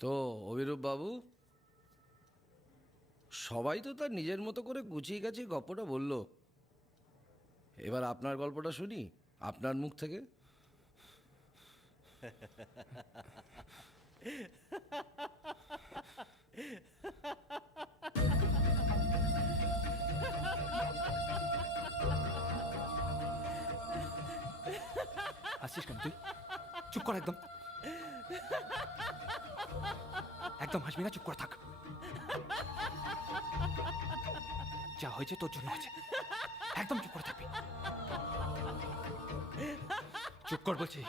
তো অভিরূপ বাবু, সবাই তো তার নিজের মতো করে গুছিয়ে গাছিয়ে গল্পটা বলল। এবার আপনার গল্পটা শুনি আপনার মুখ থেকে। হাসছিস কেন তুই? চুপ কর, একদম একদম হাসবি না, চুপ করে থাক। যা হয়েছে তোর জন্য হয়েছে, একদম চুপ করে থাকবি। চুপ কর বলছি।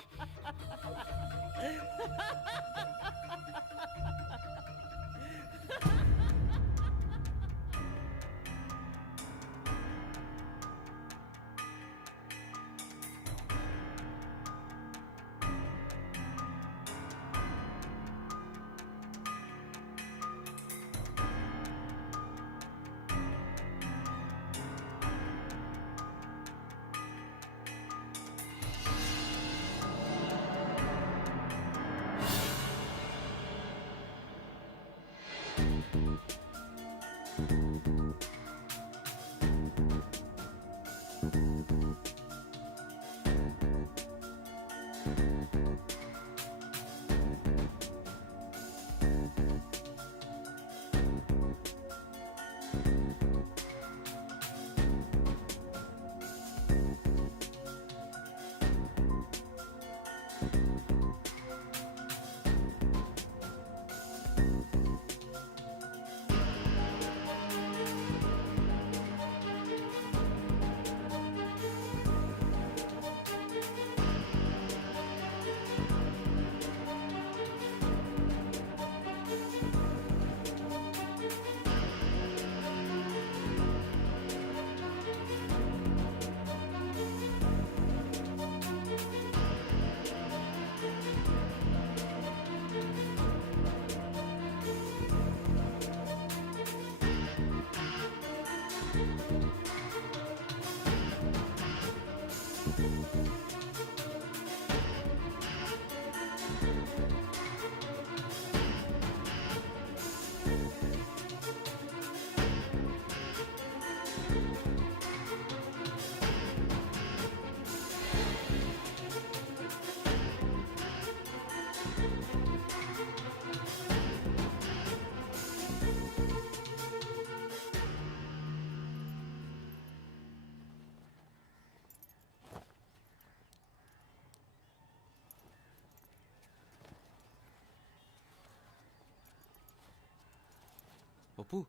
অপু,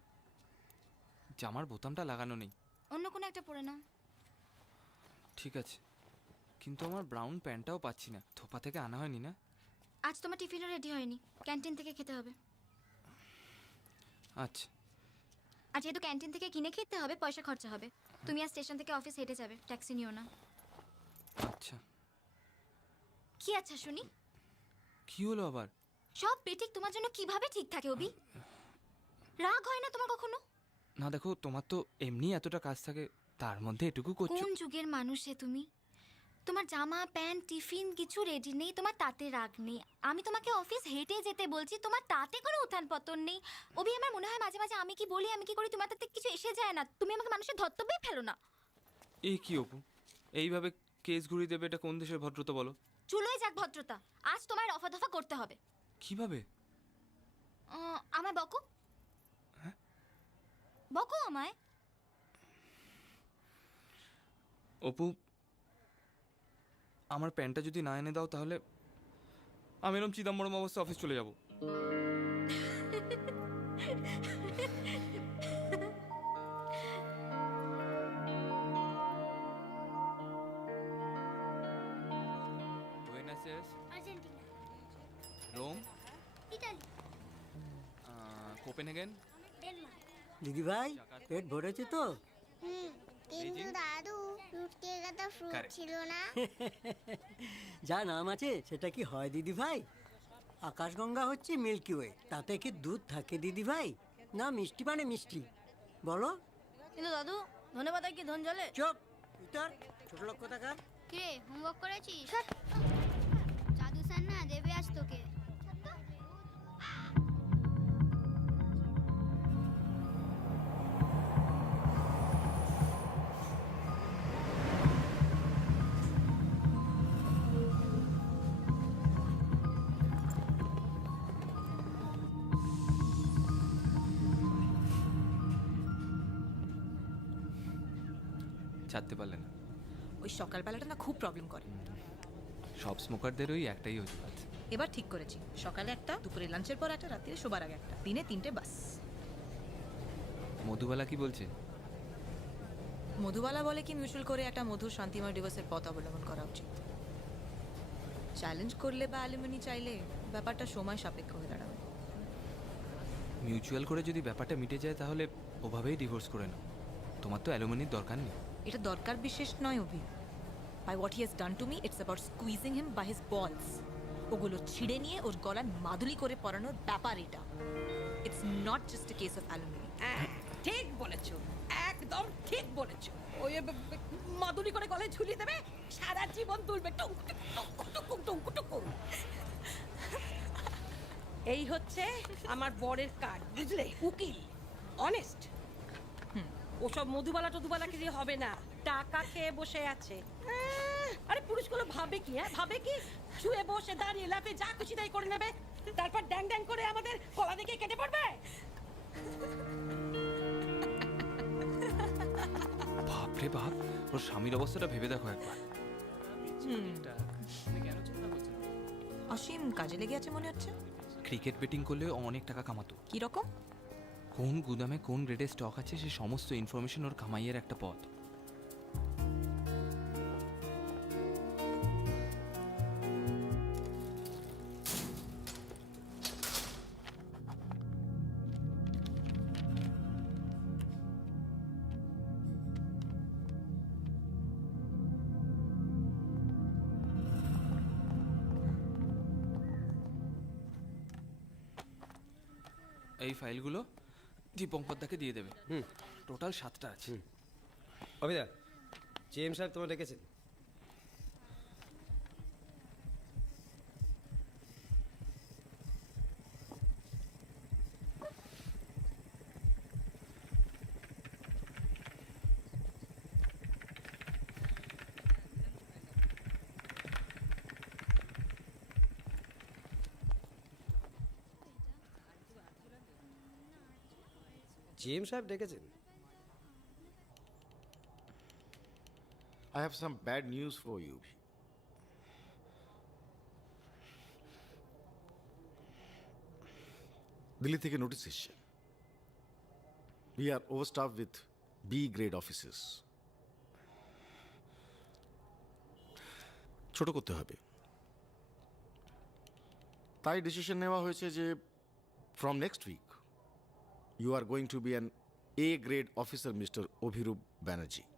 জামার বোতামটা লাগানো নেই। অন্য কোনো একটা পরে নাও। ঠিক আছে, কিন্তু আমার ব্রাউন প্যান্টটাও পাচ্ছি না। থোপা থেকে আনা হয়নি না? আজ তোমার টিফিনও রেডি হয়নি, ক্যান্টিন থেকে খেতে হবে। আচ্ছা। আর যেহেতু ক্যান্টিন থেকে কিনে খেতে হবে, পয়সা খরচা হবে। তুমি আর স্টেশন থেকে অফিস হেঁটে যাবে, ট্যাক্সি নিও না। আচ্ছা। কি আচ্ছা শুনি? কি হলো আবার? সব বেঠিক তোমার জন্য কিভাবে ঠিক থাকে অভি? রাগ হয় না তোমার কখনো? না দেখো, তোমার তো এমনি এতটা কাজ থাকে, তার মধ্যে এটুকু করছো। কোন যুগের মানুষ হে তুমি? তোমার জামা প্যান্ট টিফিন কিছু রেডি নেই, তোমার তাতে রাগ নেই। আমি তোমাকে অফিস হেঁটে যেতে বলছি, তোমার তাতে কোনো উত্থান পতন নেই। অভি, আমার মনে হয় মাঝে মাঝে আমি কি বলি আমি কি করি তোমার তাতে কিছু এসে যায় না। তুমি আমাকে মানুষের ধর্তব্যই ফেলো না। এই কি অপু, এইভাবে কেস ঘুরিয়ে দেবে? এটা কোন দেশের ভদ্রতা বলো? চুলোয় যাক ভদ্রতা, আজ তোমায় রফা দফা করতে হবে। কিভাবে? আমায় বকো। হ্যাঁ? বকো আমায়। অপু, আমার প্যান্টটা যদি না এনে দাও তাহলে আমি এরকম চিদম্বরম অবস্থা অফিস চলে যাব। Buenos Aires, Argentina, Rome, Italy, Copenhagen, Denmark. দিদি ভাই, পেট ভরেছে তো? কিন্তু দাদু রুটির কথা ফ্রুট Correct. ছিল না। যা নাম আছে সেটা কি হয় দিদি ভাই? আকাশগঙ্গা হচ্ছে মিল্কি ওয়ে, তাতে কি দুধ থাকে দিদি ভাই? না মিষ্টি মানে মিষ্টি, বলো। কিন্তু দাদু, ধন্যবাদ কি ধন জলে? চুপ, উত্তর ছোট লোক কোথাকার। কিরে হোমওয়ার্ক করেছিস? জাদু স্যার না দেবে আজ তোকে। ছাড়তে পারলে না। ওই সকালবেলাটা না খুব প্রবলেম করে। সব স্মোকারদের ওই একটাই অজুহাত। এবার ঠিক করেছি, সকালে একটা, দুপুরে লাঞ্চের পর একটা, রাত্রে শোবার আগে একটা, দিনে 3টে বাস। মধুবালা কি বলছে? মধুবালা বলে কি মিউচুয়াল করে একটা মধুর শান্তিময় ডিভোর্সের পথ অবলম্বন করা উচিত। চ্যালেঞ্জ করলে বা অ্যালিমনি চাইলে ব্যাপারটা সময় সাপেক্ষ হয়ে দাঁড়াবে। মিউচুয়াল করে যদি ব্যাপারটা মিটে যায় তাহলে ওভাবেই ডিভোর্স করে নাও। তোমার তো অ্যালুমিনির দরকার নেই। এটা দরকার বিশেষ নয় Abhi. By what he has done to me, it's about squeezing him by his balls. ওগুলো ছিঁড়ে নিয়ে ওর গলায় মাদুলি করে পরানোর ব্যাপার এটা। It's not just a case of alumni. ঠিক বলেছো, একদম ঠিক বলেছো। ওই মাদুলি করে গলায় ঝুলিয়ে দেবে, সারা জীবন তুলবে টুক টুক টুক টুক টুক টুক টুক। এই হচ্ছে আমার বরের কার্ড, বুঝলে? উকিল, অনেস্ট। ওসব মধুবালা টধুবালাকে দিয়ে হবে না, টাকা খেয়ে বসে আছে। আরে পুরুষগুলো ভাবে কি, ভাবে কি শুয়ে বসে দাঁড়িয়ে লাফে যা খুশি তাই করে নেবে, তারপর ড্যাং ড্যাং করে আমাদের গলা দিকে কেটে পড়বে। বাপরে বাপ, ওর স্বামীর অবস্থাটা ভেবে দেখো একবার। অসীম কাজে লেগে আছে মনে হচ্ছে। ক্রিকেট বেটিং করলে ও অনেক টাকা কামাতো। কি রকম? কোন গুদামে কোন গ্রেডে স্টক আছে সে সমস্ত ইনফরমেশন ওর কামাইয়ের একটা পথ। এই ফাইলগুলো দীপঙ্করদাকে দিয়ে দেবে। টোটাল 7টা আছে। অভিদা, জেএম সাহেব তোমার ডেকেছেন। জেএম সাহেব ডেকেছেন। I have some bad news for you. Delhi থেকে নোটিশ এসছে। We are overstaffed with B grade officers. ছোট করতে হবে। তাই ডিসিশন নেওয়া হয়েছে যে from next week you are going to be an A grade officer, Mr. Obhirup Banerjee.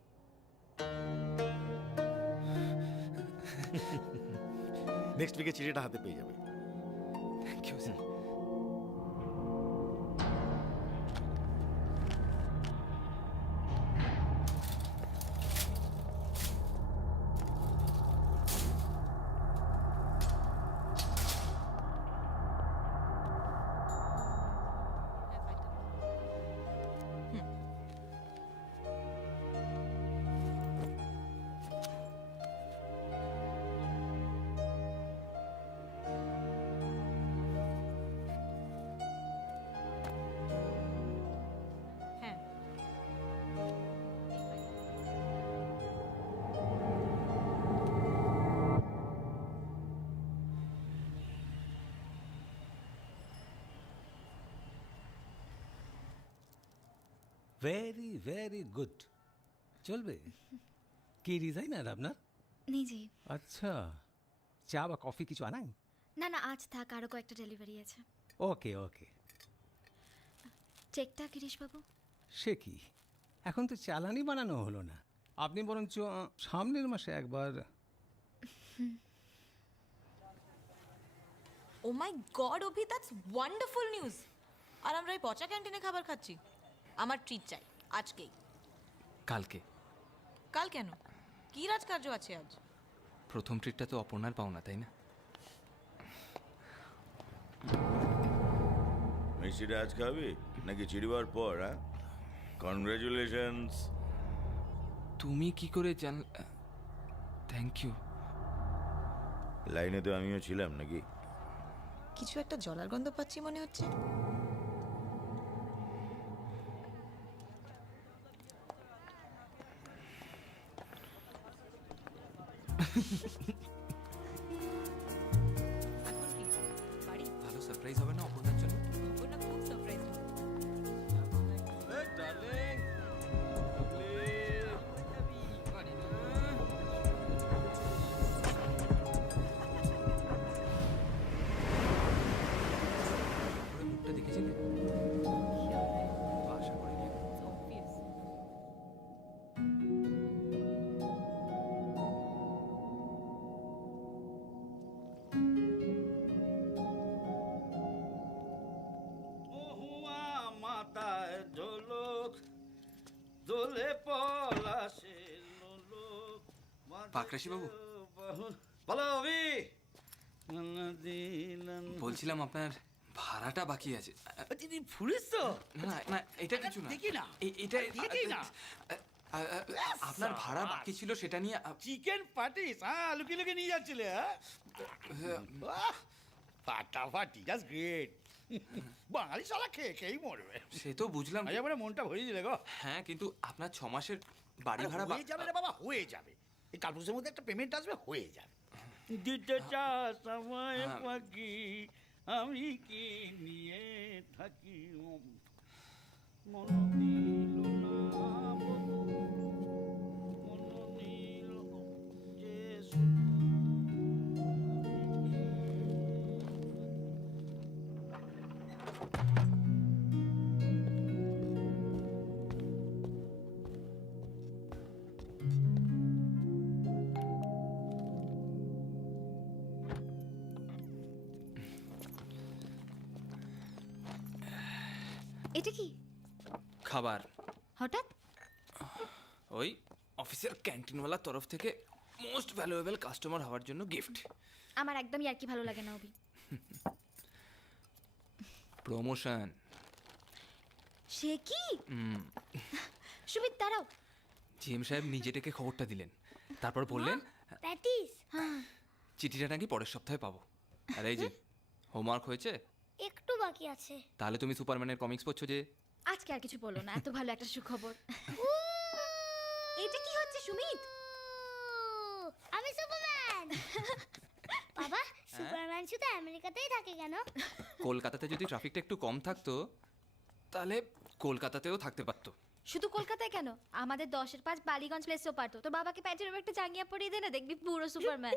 Next উইকে চিঠিটা হাতে পেয়ে যাবে। Thank you sir. হ্যাঁ, ভেরি ভেরি গুড। চলবে কি ডিজাইনার আপনার? নিজে। আচ্ছা, চা বা কফি কিছু আনাই? না না, আজ থাক, আরও কয়েকটা ডেলিভারি আছে। ওকে ওকে। চেকটা গিরিশবাবু? সে কি, এখন তো চালানি বানানো হলো না। আপনি বরঞ্চ সামনের মাসে একবার। Oh my God Abhi, that's wonderful news. আর আমরা এই পচা ক্যান্টিনে খাবার খাচ্ছি। আমার ট্রিট চাই আজকেই। কালকে। কাল কেন? কি রাজকার্য আছে আজ? প্রথম ট্রিটটা তো অপর্ণার পাওনা, তাই না? মিষ্টিটা আজ খাবি নাকি চিড়িবার পর? হ্যাঁ, কনগ্রাচুলেশনস। তুমি কি করে জান? Thank you. লাইনে তো আমিও ছিলাম নাকি? কিছু একটা জলার গন্ধ পাচ্ছি মনে হচ্ছে। সারপ্রাইজ হবে না অপর্ণার জন্য? ওটা খুব সারপ্রাইজ ওর মুখটা দেখেছিলে? আশা করিনি। মহুয়া মাতায় ঝোলক দোলে পলাশে লোলক পাকরাশি বাবু? বলো অভি। বলছিলাম আপনার ভাড়াটা বাকি আছে। দিদি ফুরিস তো? না না এটা কিছু না। দেখি না। এটা দেখি না। আপনার ভাড়া বাকি ছিল সেটা নিয়ে চিকেন পাটিস হ্যাঁ লুকিয়ে লুকিয়ে নিয়ে যাচ্ছিলে হ্যাঁ ফাটাফাটি জাস্ট গ্রেট বাঙালি শালা খেয়ে খেয়েই মরবে সে তো বুঝলাম। আজ আমার মনটা ভরিয়ে দিলে গো। হ্যাঁ কিন্তু আপনার 6 মাসের বাড়ি ভাড়া হয়ে যাবে রে বাবা হয়ে যাবে এই কালপুরুষের মধ্যে একটা পেমেন্ট আসবে হয়ে যাবে দিতে চাস আমায় পাখি আমি কি নিয়ে থাকি মন দিল না মন দিল যে এটা কি খাবার। হঠাৎ? ওই অফিসের ক্যান্টিনওয়ালার তরফ থেকে মোস্ট ভ্যালুয়েবল কাস্টমার হওয়ার জন্য গিফট। আমার একদমই আর কি ভালো লাগে না অভি। প্রমোশন। সে কি? সুমিত দাঁড়াও। জিএম সাহেব নিজে ডেকে খবরটা দিলেন, তারপর বললেন প্যাটিস চিঠিটা নাকি পরের সপ্তাহে পাবো। আর এই যে হোমওয়ার্ক হয়েছে? একটু বাকি আছে। তাহলে তুমি সুপারম্যানের কমিক্স পড়ছো যে? আজকে আর কিছু বলো না, এত ভালো একটা সুখবর। এটা কি হচ্ছে সুমিত? আমি সুপারম্যান। বাবা সুপারম্যান শুধু আমেরিকাতেই থাকে কেন? কলকাতাতে যদি ট্রাফিকটা একটু কম থাকতো তাহলে কলকাতাতেও থাকতে পারতো। শুধু কলকাতায় কেন, আমাদের 10-এর 5 বালিগঞ্জ প্লেসও পারতো। তোর বাবাকে প্যান্টের উপর একটা জাঙ্গিয়া পরিয়ে দে না, দেখবি পুরো সুপারম্যান।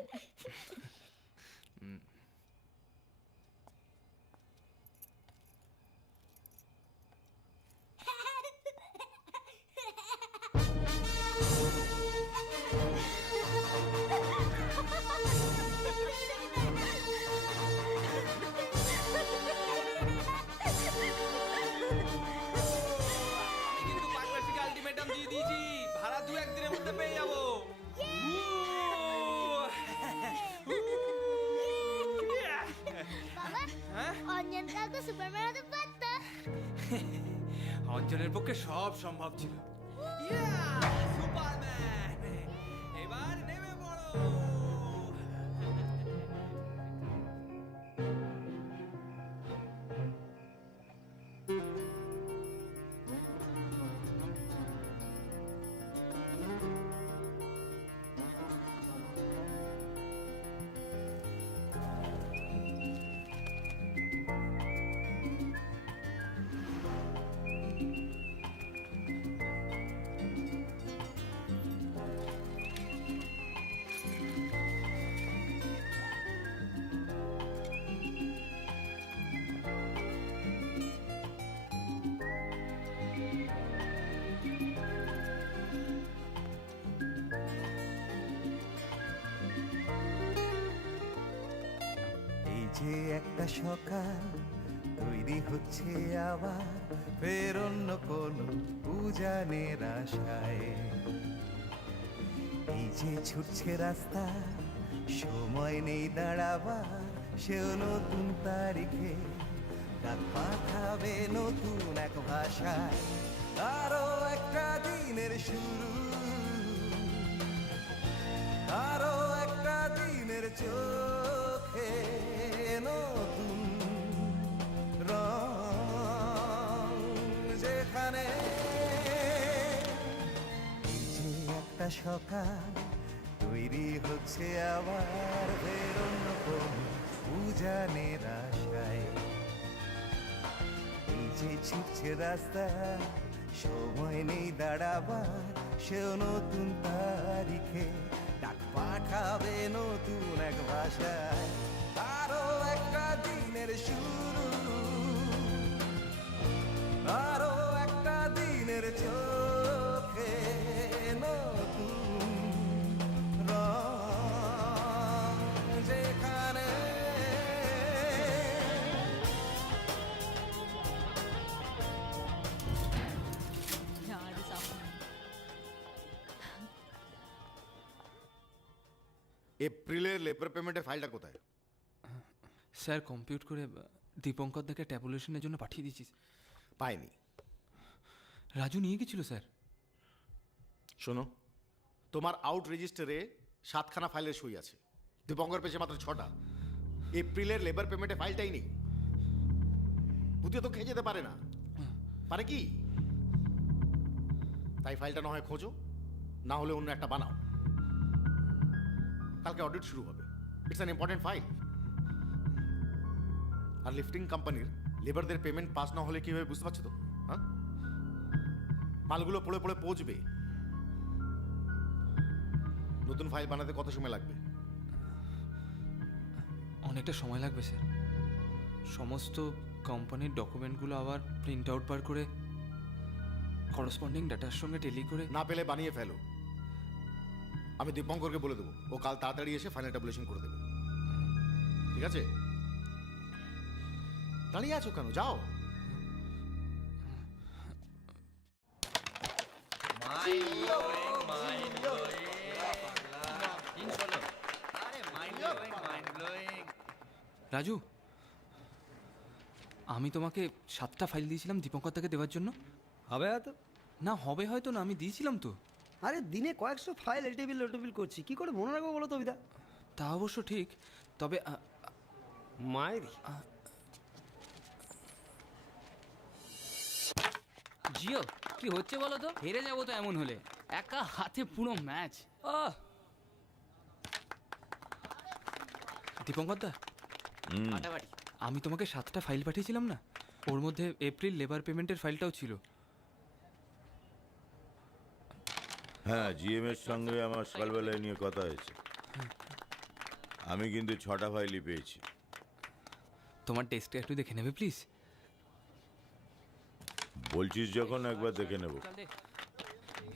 কিন্তু পাকরাশিকে আলটিমেটাম দিয়ে দিয়েছি, ভাড়া 2-1 দিনের মধ্যে পেয়ে যাবো। বাবা অঞ্জন কাকু সুপারম্যান হতে পারত। অঞ্জনের পক্ষে সব সম্ভব ছিল। সুপারম্যান এবার নেমে পড়ো। এই যে একটা সকাল তৈরি হচ্ছে আবার ফের অন্য কোনো উজানের আশায়। এই যে ছুটছে রাস্তা সময় নেই দাঁড়াবার, সেও নতুন তারিখে ডাক পাঠাবে নতুন এক ভাষায়। আরো একটা দিনের শুরু, আরো একটা দিনের চোখে নতুন রং, যেখানে এই যে একটা সকাল তৈরি হচ্ছে আবার ফের অন্য কোনো উজানের আশায়। যে ছুটছে রাস্তা, সময় নেই দাঁড়াবার, সেও নতুন তারিখে ডাক পাঠাবে নতুন এক ভাষায়। আরো একটা দিনের শুরু, আরো একটা দিনের চোখে নতুন রং যেখানে Yeah, this afternoon. এপ্রিলের লেবার পেমেন্টের ফাইলটা কোথায়? স্যার কম্পিউট করে দীপঙ্কর দাকে ট্যাবুলেশনের জন্য পাঠিয়ে দিয়েছিস। পাইনি। রাজু নিয়ে গেছিল স্যার। শোনো, তোমার আউট রেজিস্টারে 7খানা ফাইলের সই আছে, দীপঙ্কর পেয়েছে মাত্র 6টা। এপ্রিলের লেবার পেমেন্টের ফাইলটাই নেই। বুঝতে তো খেয়ে যেতে পারে না, পারে কি? তাই ফাইলটা না হয় খোঁজো, না হলে অন্য একটা বানাও। কালকে অডিট শুরু হবে, ইটস অ্যান ইম্পর্টেন্ট ফাইল। আর লিফটিং কোম্পানির লেবারদের পেমেন্ট পাস না হলে কি হবে বুঝতে পারছো তো? হ্যাঁ, মালগুলো পড়ে পড়ে পৌঁছবে। নতুন ফাইল বানাতে কত সময় লাগবে? অনেকটা সময় লাগবে স্যার। সমস্ত কোম্পানির ডকুমেন্টগুলো আবার প্রিন্ট আউট বার করে করসপন্ডিং ডাটার সঙ্গে টেলি করে। না পেলে বানিয়ে ফেলো, আমি দীপঙ্করকে বলে দেবো, ও কাল তাড়াতাড়ি এসে ফাইনাল ট্যাবুলেশন করে দেবে। ঠিক আছে? দাঁড়িয়ে আছো কেন, যাও। রাজু, আমি তোমাকে 7টা ফাইল দিয়েছিলাম দীপঙ্কর দাকে দেওয়ার জন্য। হবে হয়তো। না হবে হয়তো না, আমি দিয়েছিলাম তো। আরে দিনে কয়েকশো ফাইল এলটেবিল লোটেবিল করছি, কি করে মনে রাখবো বলো তো অবিদা? তা অবশ্য ঠিক, তবে মায়েরি জিও কি হচ্ছে বলো তো? হেরে যাবো তো এমন হলে, একা হাতে পুরো ম্যাচ। দীপঙ্কর দা, ফাটাফাটি। আমি তোমাকে 7টা ফাইল পাঠিয়েছিলাম না, ওর মধ্যে এপ্রিল লেবার পেমেন্টের ফাইলটাও ছিল। হ্যাঁ, জিএম এর সঙ্গে আমার সকালবেলায় নিয়ে কথা হয়েছে। আমি কিন্তু 6টা ফাইলই পেয়েছি। তোমার টেস্টটা একটু দেখে নেবে প্লিজ। বলছিস যখন, একবার দেখে নেব।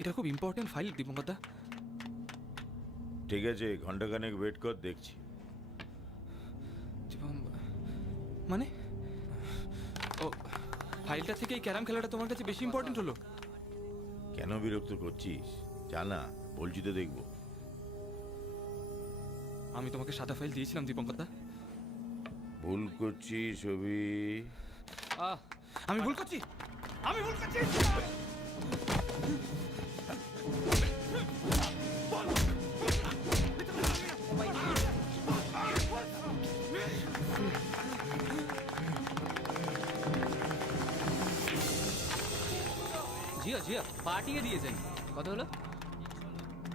এটা খুব ইম্পর্টেন্ট ফাইল দীপঙ্কর দা। ঠিক আছে, ঘন্টাখানেক ওয়েট কর, দেখছি। মানে ও ফাইলটা থেকে এই ক্যারাম খেলাটা তোমার কাছে বেশি ইম্পর্টেন্ট হলো? কেন বিরক্ত করছিস? জানা, বলছি তো দেখবো। আমি তোমাকে 7টা ফাইল দিয়েছিলাম দীপঙ্কর দা। ভুল করছিস ছবি। আমি ভুল করছি, আমি ভুল করছি। জিও জিও পাঠিয়ে দিয়েছেন। কত হলো?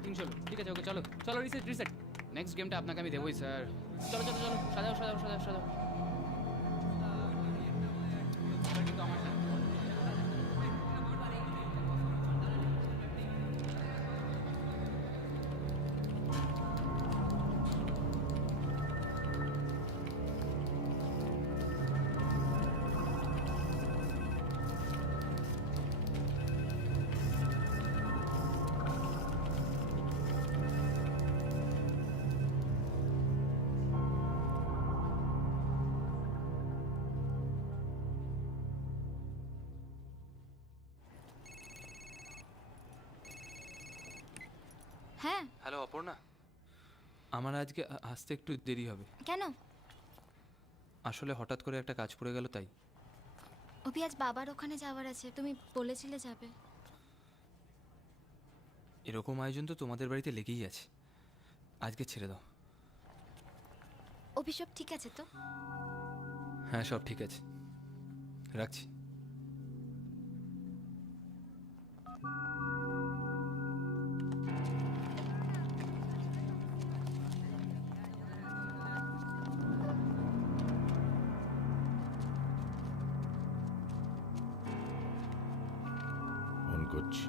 300 হলো। ঠিক আছে, ওকে চলো চলো, রিসেট রিসেট। নেক্সট গেমটা আপনাকে আমি দেবোই স্যার। চলো চলো চলো, সাজাও সাজাও সাজাও সাজাও। কিন্তু আমার সাথে হ্যাঁ। হ্যালো অপর্ণা, আমার আজকে আসতে একটু দেরি হবে। কেন? আসলে হঠাৎ করে একটা কাজ পড়ে গেল তাই। অভি, আজ বাবার ওখানে যাওয়ার আছে, তুমি বলেছিলে যাবে। এরকম আয়োজন তো তোমাদের বাড়িতে লেগেই আছে, আজকে ছেড়ে দাও। অভি, সব ঠিক আছে তো? হ্যাঁ সব ঠিক আছে, রাখছি। করছি।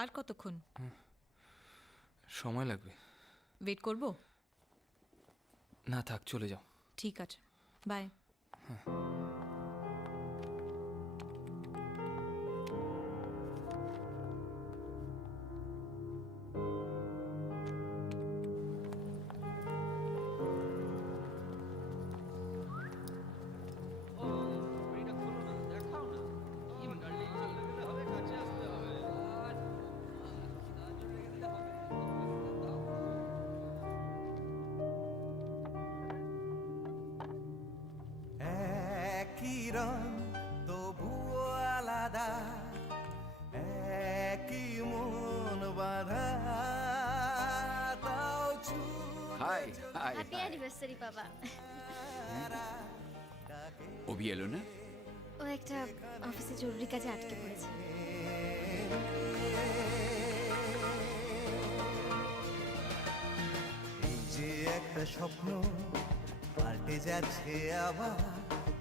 আর কতক্ষণ সময় লাগবে। ওয়েট করব? না থাক, চলে যাও। ঠিক আছে, বাই। একই রং তবুও আলাদা, একই মন বাঁধা, তাও হাই হাই হ্যাপি অ্যানিভার্সারি বাবা। অভি এলো না? ও একটা অফিসে জরুরি কাজে আটকে পড়েছে। এই যে একটা স্বপ্ন পাল্টে যাচ্ছে আবার,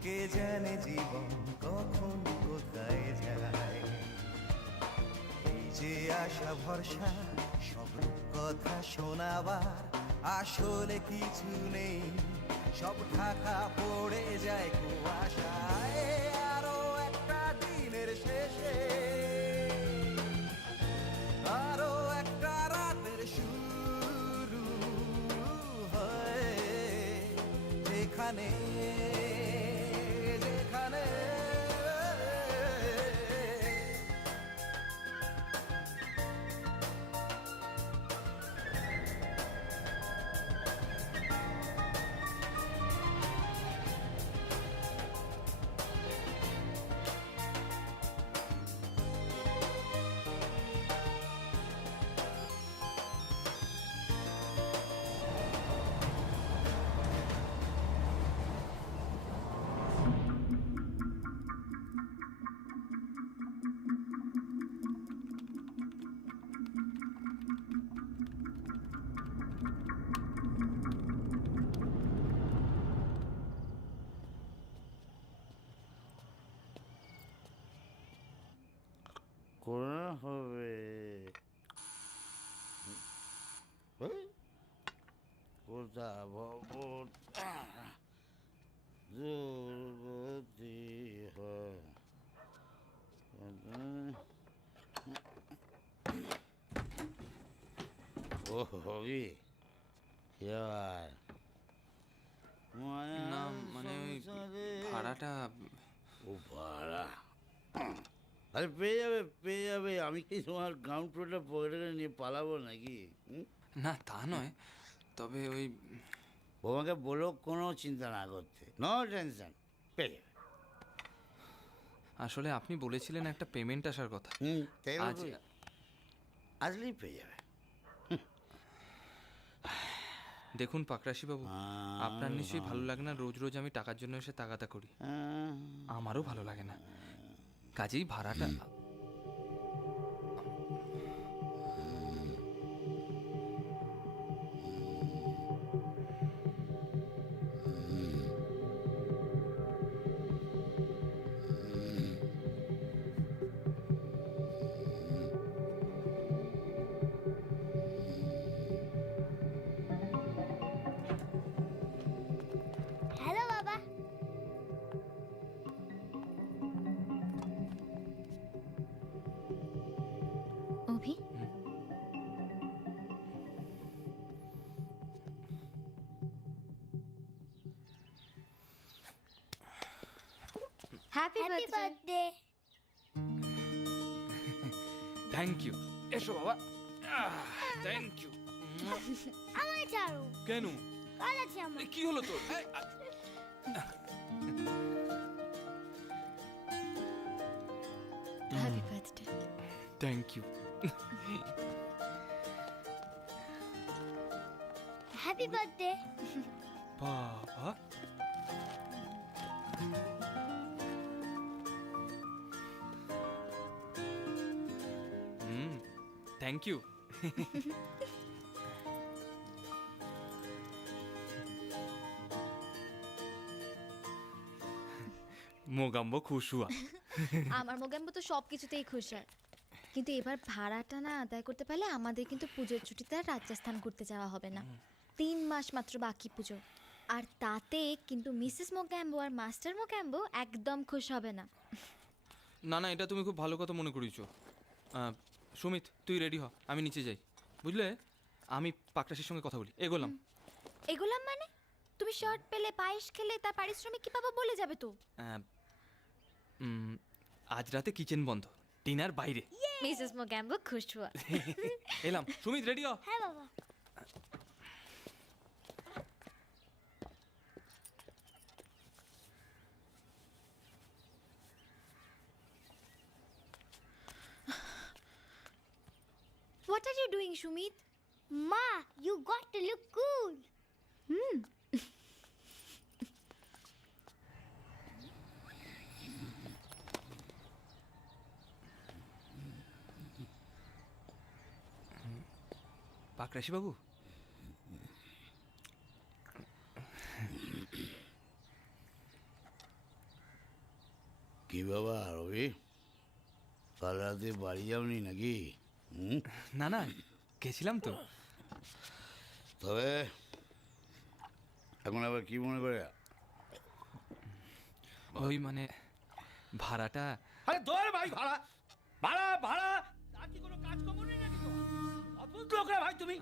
কে জানে জীবন কখন কোথায় যায়। এই যে আশা ভরসা সব কথা শোনাবার, আসলে কিছু নেই, সব ঢাকা পড়ে যায় কুয়াশায়। আরো একটা দিনের শেষে, আরো একটা রাতের শুরু হয়, যেখানে যেখানে করা হবে। কোথা ভবন দুর্গতি হয়। ও হবি এবার না মানে ওই ভাড়াটা। ও ভাড়া, আরে পেয়ে যাবে। আমি কি তোমার গ্রাউন্ড ফ্লোরটা পকেটে করে নিয়ে পালাবো নাকি? না তা নয়, তবে ওই তোমাকে বলো কোনো চিন্তা না করতে, নো টেনশন, পেয়ে যাবে। আসলে আপনি বলেছিলেন একটা পেমেন্ট আসার কথা। তাই আজ আসলেই পেয়ে যাবে। দেখুন পাকরাশি বাবু, আপনার নিশ্চয়ই ভালো লাগে না রোজ রোজ আমি টাকার জন্য এসে তাগাদা করি। আমারও ভালো লাগে না, কাজেই ভাড়াটা। হ্যালো বাবা। Abhi, happy happy birthday. Birthday. Thank you. এসো বাবা। Thank you. আমায় ছাড়ো। কেন? কাজ আছে আমার। কি হলো তোর? Happy birthday. Thank you. Happy birthday. বাবা, থ্যাংক ইউ। মোগাম্বো খুশ হুয়া। আমার মোগাম্বো তো সব কিছুতেই খুশ হয়, কিন্তু এবার ভাড়াটা না আদায় করতে পারলে আমাদের কিন্তু পুজোর ছুটিতে আর রাজস্থান ঘুরতে যাওয়া হবে না। 3 মাস মাত্র বাকি পুজো, আর তাতে কিন্তু মিসেস মোগাম্বো আর মাস্টার মোগাম্বো একদম খুশ হবে না। না না, এটা তুমি খুব ভালো কথা মনে করিয়েছো। সুমিত, তুই রেডি হ, আমি নিচে যাই, বুঝলে? আমি পাকরাশির সঙ্গে কথা বলি। এগোলাম। এগুলাম মানে? তুমি শার্ট পেলে, পায়েস খেলে, তার পারিশ্রমিক কি পাবো বলে যাবে তো? আজ রাতে কিচেন বন্ধ, ডিনার বাইরে। মিসেস মোগাম্বো খুশ হুয়া। এলাম। সুমিত, রেডি হ। হ্যাঁ বাবা। What are you doing, Shumit? Ma, you got to look cool. Pakrashi বাবু, কি বাবা রবি, কাল রাতে বাড়ি যাওনি নাকি? না না, গেছিলাম তো। তবে এখন আবার কি মনে করে? ওই মানে ভাড়াটা। আরে তোর ভাই ভাড়া ভাড়া ভাড়া আর কি কোনো কাজ কম নেই নাকি তোমার? অদ্ভুত লোক রে ভাই তুমি,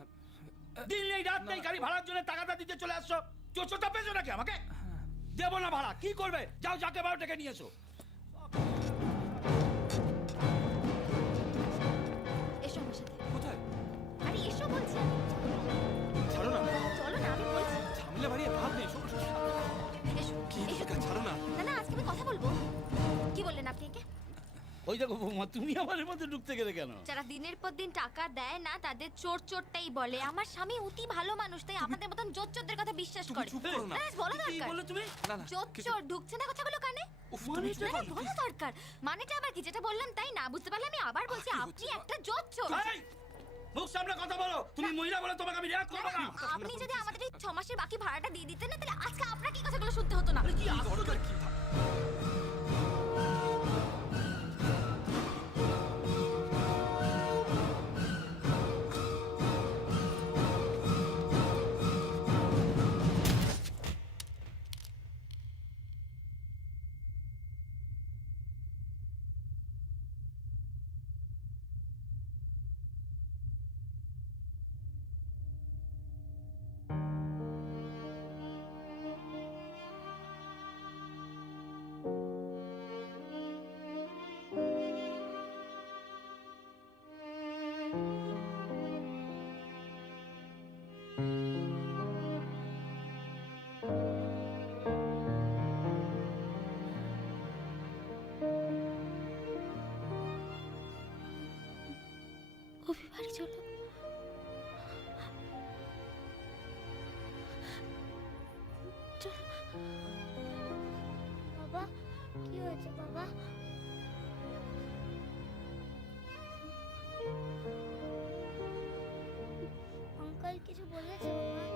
দিন নেই রাত নেই গাড়ি ভাড়ার জন্য টাকাটা দিতে চলে আসছো। চোরটা পেয়েছো নাকি আমাকে? দেবো না ভাড়া, কি করবে? যাও যাকে ভাড়া টাকা নিয়ে এসো। এসো আমার সাথে। কোথায়? আরে এসো বলছি আমি। ছাড়ো না, চলো না, আমি বলছি। ঝামেলা বাড়িয়ে ভাব নেই। শোনো শোনো। এসো এসো। ছাড়ো না। না না, আজকে আমি কথা বলবো। কি বললেন আপনি একে? ওই দেখো বৌমা, তুমি আমার মধ্যে ঢুকতে গেলে কেন? যারা দিনের পর দিন টাকা দেয় না তাদের চোর চোরটাই বলে। আমার স্বামী অতি ভালো মানুষ, তাই আমাদের মতন জোর চোরদের কথা বিশ্বাস করে। চুপ করো না। না, বলা কি দরকার। বললে তুমি? না না, জোর চোর ঢুকছে না কথাগুলো কানে? মানেটা না, বলা দরকার। মানেটা আবার কি? যেটা বললাম তাই না বুঝতে পারলে আমি আবার বলছি, আপনি একটা জোর চোর। এই, মুখ সামনে কথা বলো। তুমি মহিলা বলে তোমাকে আমি রেয়াক্ট করবো না। আপনি যদি আমাদের এই 6 মাসের বাকি ভাড়াটা দিয়ে দিতেন না, তাহলে আজকে আপনার কি কথাগুলো শুনতে হতো না। কি দরকার কি? অভি বাড়ি চলো। বাবা, কি হয়েছে বাবা? আঙ্কেল কিছু বলেছে বাবা?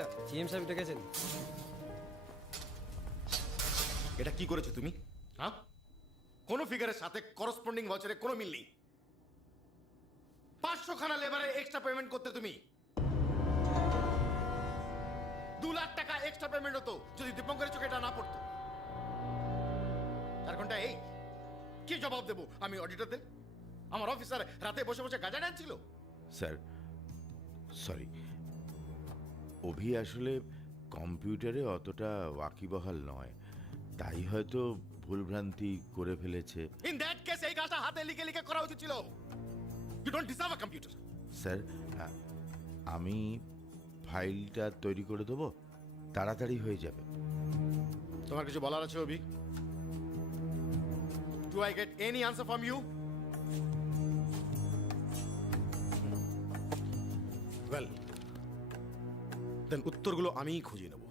অভিদা জিএম সাহেব ডেকেছেন। এটা কি করেছো তুমি? হ্যাঁ, কোনো ফিগারের সাথে করসপন্ডিং ভাউচারে কোনো মিল নেই। 500 খানা লেবারের এক্সট্রা পেমেন্ট করতে তুমি 2 লাখ টাকা এক্সট্রা পেমেন্ট হতো যদি দীপঙ্করের চোখে এটা না পড়তো। 4 ঘন্টা এই কি জবাব দেবো আমি অডিটরদের? আমার অফিসার রাতে বসে বসে গাঁজা টানছিল। স্যার সরি, অভি আসলে কম্পিউটারে অতটা ওয়াকিবহাল নয়, তাই হয়তো ভুলভ্রান্তি করে ফেলেছে। ইন দ্যাট কেস এই কাজটা হাতে লিখে লিখে করা উচিত ছিল। You don't deserve a computer. Sir আমি ফাইলটা তৈরি করে দেবো, তাড়াতাড়ি হয়ে যাবে। তোমার কিছু বলার আছে Abhi? Do I get any answer from you? Well then উত্তরগুলো আমিই খুঁজে নেব।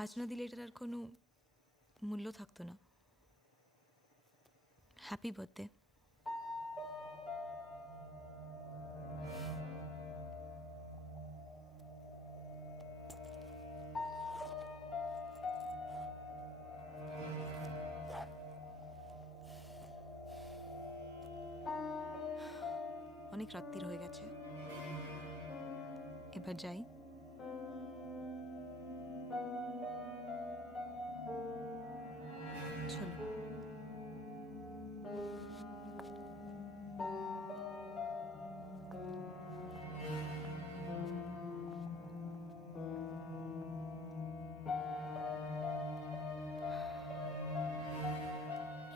আজ না দিলে এটার আর কোনো মূল্য থাকতো না। Happy birthday. অনেক রাত্রির হয়ে গেছে, এবার যাই। চলো।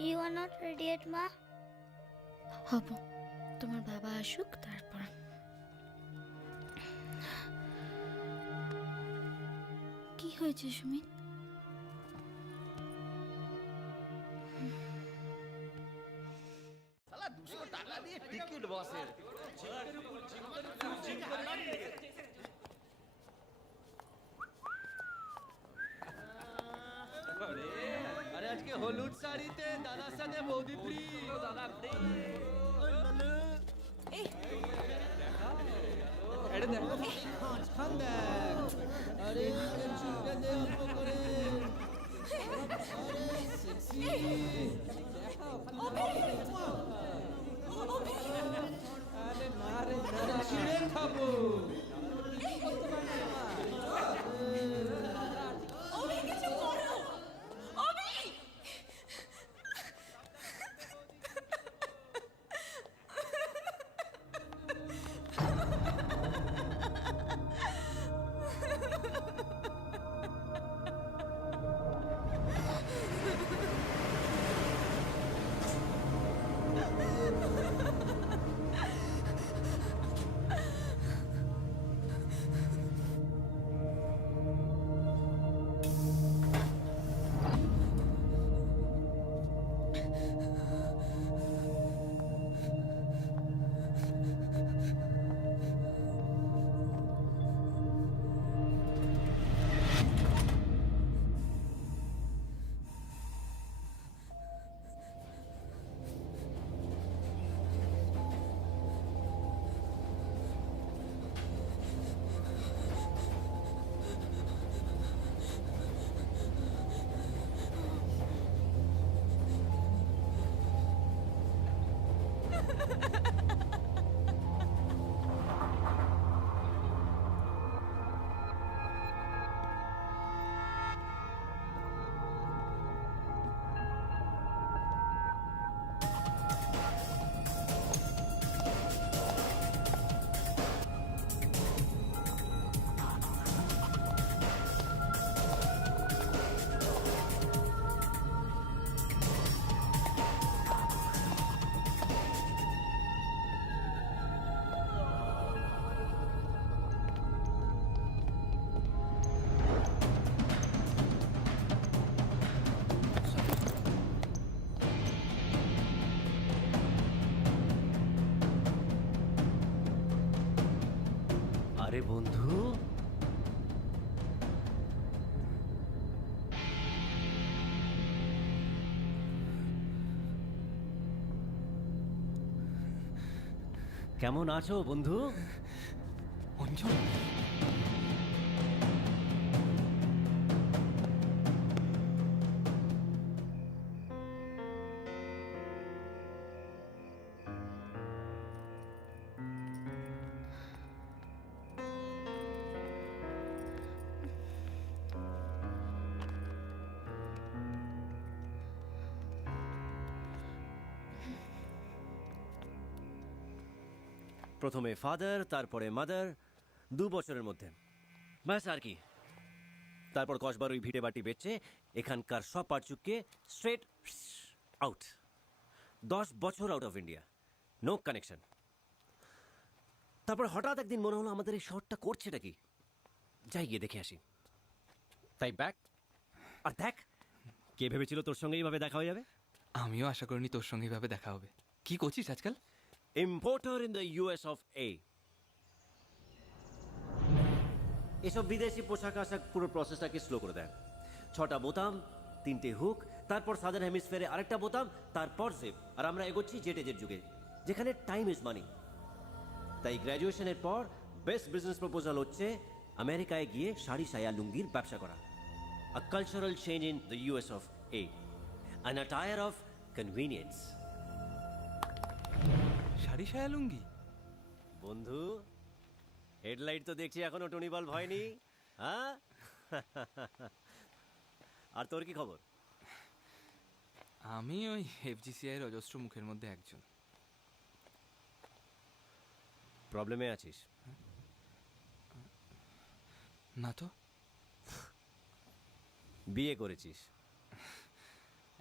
You are not ready yet, Ma? হব, তোমার বাবা আসুক তারপর। কি হয়েছে সুমিত? শালা 200 টাকা দিয়ে টিকিট বসে। আরে আজকে হলুদ শাড়িতে দাদার সাথে বৌদি ফ্রি। দাদা ফ্রি। এটা দেখো খান দেখ। আরে চিকেন চুলকে দে অল্প করে। আরে সেক্সি। আরে মারে না ছিঁড়ে খাবো। আরে বন্ধু, কেমন আছো বন্ধু? অঞ্জন, প্রথমে ফাদার, তারপরে মাদার, 2 বছরের মধ্যে, ব্যাস আর কি। তারপর কসবার ওই ভিটে বাটি বেচে এখানকার সব পারচুককে স্ট্রেট আউট। 10 বছর out of India, no connection. তারপর হঠাৎ একদিন মনে হলো আমাদের এই শহরটা করছেটা কি, যাই গিয়ে দেখে আসি। তাই ব্যাক। আর দেখ, কে ভেবেছিল তোর সঙ্গে এইভাবে দেখা হয়ে যাবে? আমিও আশা করিনি তোর সঙ্গে এইভাবে দেখা হবে। কি করছিস আজকাল? Importer in the US of A. এসব বিদেশি পোশাক আশাক পুরো প্রসেসটাকে স্লো করে দেয়। 6টা বোতাম, 3টে হুক, তারপর সাদার্ন হেমিসফিয়ারে আরেকটা বোতাম, তারপর জিপ। আর আমরা এগোচ্ছি জেটেজের যুগে, যেখানে টাইম ইজ মানি। তাই গ্র্যাজুয়েশনের পর বেস্ট বিজনেস প্রপোজাল হচ্ছে আমেরিকায় গিয়ে শাড়ি সায়া লুঙ্গির ব্যবসা করা। আ cultural change in the US of A, an attire of convenience. Sari সায়া লুঙ্গি? বন্ধু, হেডলাইট তো দেখছি এখনো টনি বাল্ব হয়নি, হ্যাঁ? আর তোর কি খবর? আমি ওই এফজিসিআই এর অজস্র মুখের মধ্যে একজন। প্রবলেমে আছিস? না তো। বিয়ে করেছিস?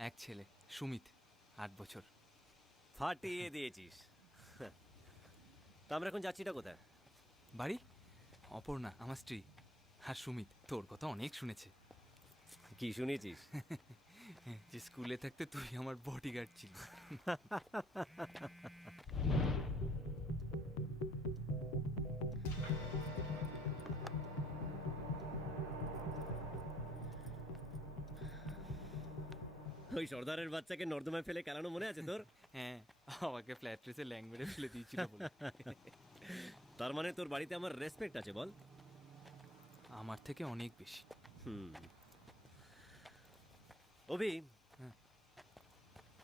এক ছেলে, সুমিত, 8 বছর। ফাটিয়ে দিয়েছিস। তা আমরা এখন যাচ্ছিটা কোথায়? বাড়ি। অপর্ণা আমার স্ত্রী, আর সুমিত তোর কথা অনেক শুনেছে। কি শুনেছিস? যে স্কুলে থাকতে তুই আমার বডিগার্ড ছিল। ওই সর্দারের বাচ্চাকে নর্দমায় ফেলে কেলানো মনে আছে তোর? হ্যাঁ, আমাকে ফ্ল্যাট রেসে ল্যাং মেরে ফেলে দিয়েছিল বলে। তার মানে তোর বাড়িতে আমার রেসপেক্ট আছে বল? আমার থেকে অনেক বেশি। অভি,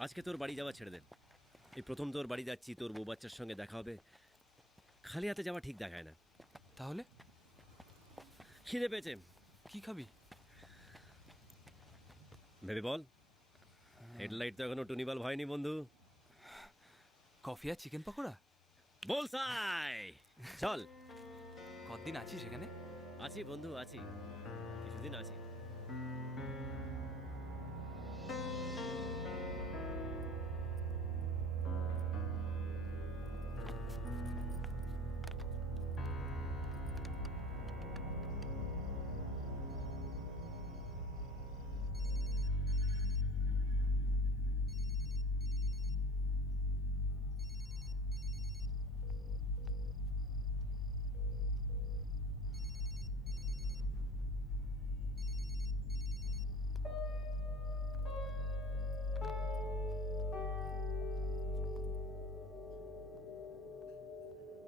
আজকে তোর বাড়ি যাওয়া ছেড়ে দে। এই প্রথম তোর বাড়ি যাচ্ছি, তোর বউ বাচ্চার সঙ্গে দেখা হবে। খালি হাতে যাওয়া ঠিক দেখায় না। তাহলে খিদে পেয়েছে। কি খাবি? ভেবে বল। হেডলাইট তো এখনো টুনি বাল্ব হয়নি বন্ধু। কফি আর চিকেন পকোড়া? বলসাই, চল। কতদিন আছিস এখানে? আছি বন্ধু, আছি, কিছুদিন আছি।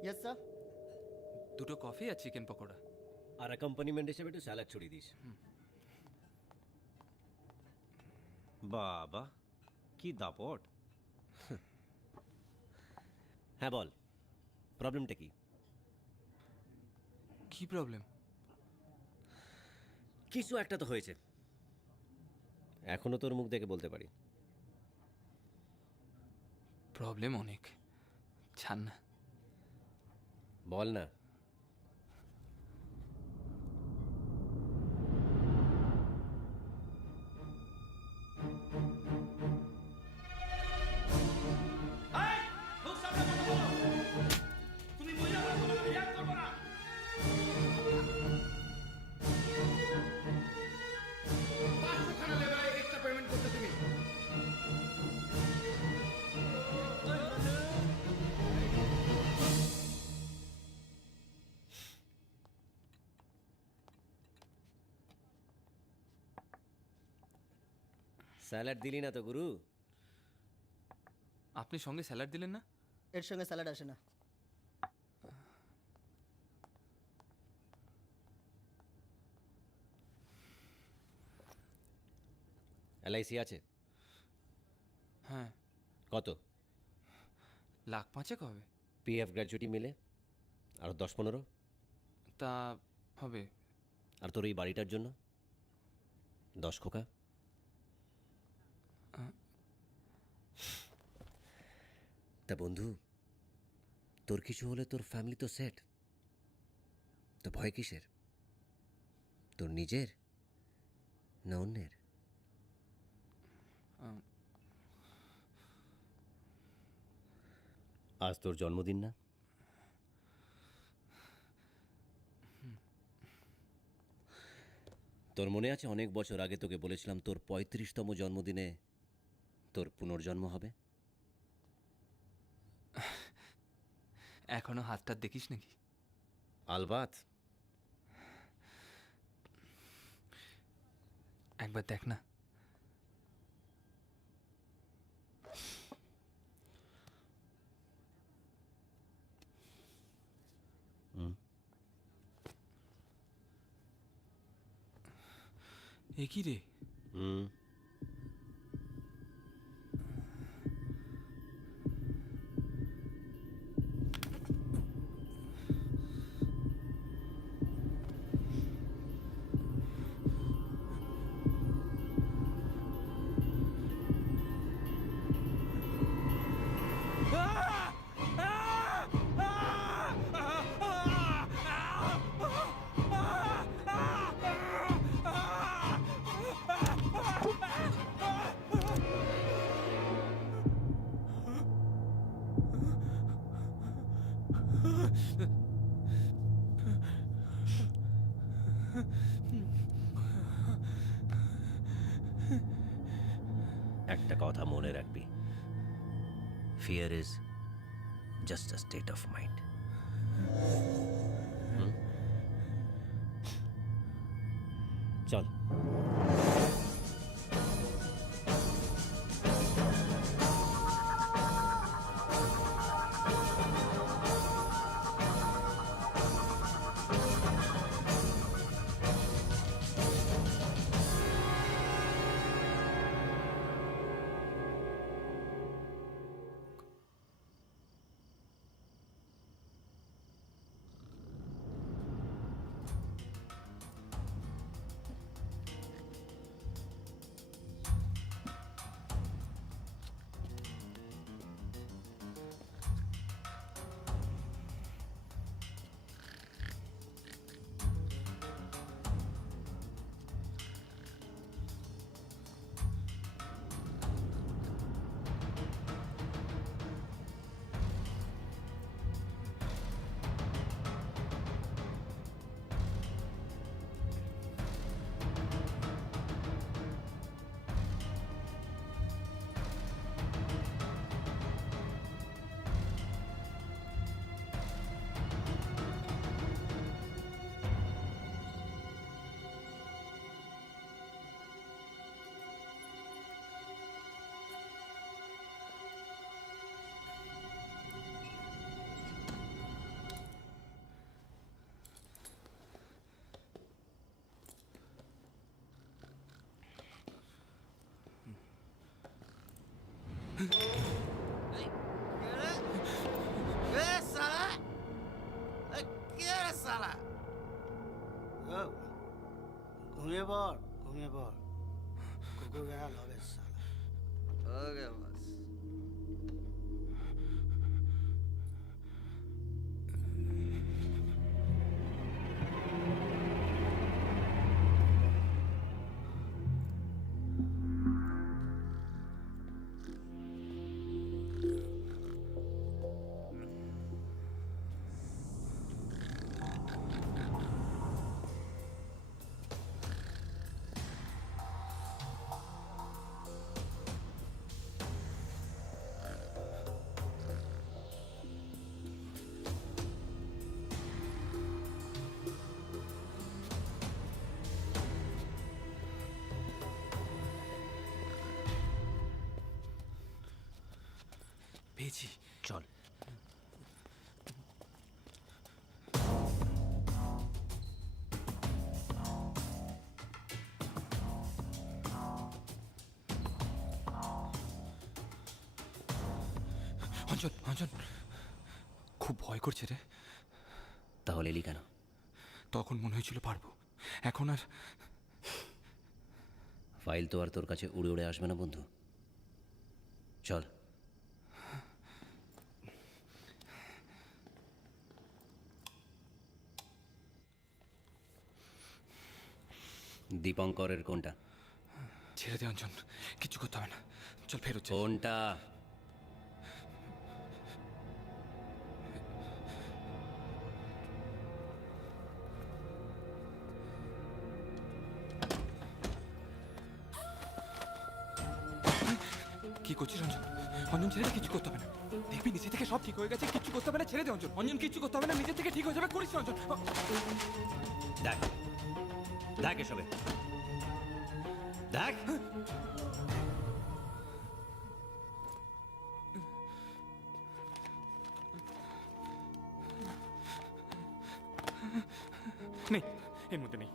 Yes sir. 2টো কফি আর চিকেন পকোড়া। আর অ্যাকম্পানিমেন্ট হিসেবে একটু স্যালাড ছড়িয়ে দিস। বাবা, কি দাপট। হ্যাঁ বল, প্রবলেমটা কি? কি প্রবলেম? কিছু একটা তো হয়েছে, এখনো তোর মুখ দেখে বলতে পারি। প্রবলেম অনেক, ছাড় না। বল না। স্যালাড দিলি না তো গুরু? আপনি সঙ্গে স্যালাড দিলেন না? এর সঙ্গে স্যালাড আসে না। এলআইসি আছে? হ্যাঁ। কত? 1,05,000 হবে। পিএফ গ্র্যাচুইটি মিলে আরও 10-15? তা হবে। আর তোর এই বাড়িটার জন্য 10 খোকা? তা বন্ধু, তোর কিছু হলে তোর ফ্যামিলি তো সেট, তো ভয় কিসের? তোর নিজের না অন্যের? আজ তোর জন্মদিন না? তোর মনে আছে অনেক বছর আগে তোকে বলেছিলাম তোর 35তম জন্মদিনে তোর পুনর্জন্ম হবে? এখনো হাতটা দেখিস নাকি? আলবাত। একবার দেখ না। এ কি রে? একটা কথা মনে রাখবি, fear is just a state of mind. চল। ঘুমিয়ে পড়, ঘুমিয়ে পড়, কুকুর বেড়াল হবে সালা। ওকে বাস। অঞ্জন অঞ্জন, খুব ভয় করছে রে। তাহলে এলি কেন? তখন মনে হয়েছিল পারবো, এখন আর। ফাইল তো আর তোর কাছে উড়ে উড়ে আসবে না বন্ধু। চল। দীপঙ্করের কোনটা? ছেড়ে দে অঞ্জন, কিছু করতে হবে না, চল ফেরত যাই। কোনটা? কি করছিস অঞ্জন? অঞ্জন ছেড়ে দে, কিছু করতে হবে না, দেখবি নিচে থেকে সব ঠিক হয়ে গেছে, কিছু করতে হবে না, ছেড়ে দে অঞ্জন। অঞ্জন কিছু করতে হবে না, নিজে থেকে ঠিক হয়ে যাবে, করিস না অঞ্জন। দেখ দেখ এসবে দেখ। নেই, এর মধ্যে নেই।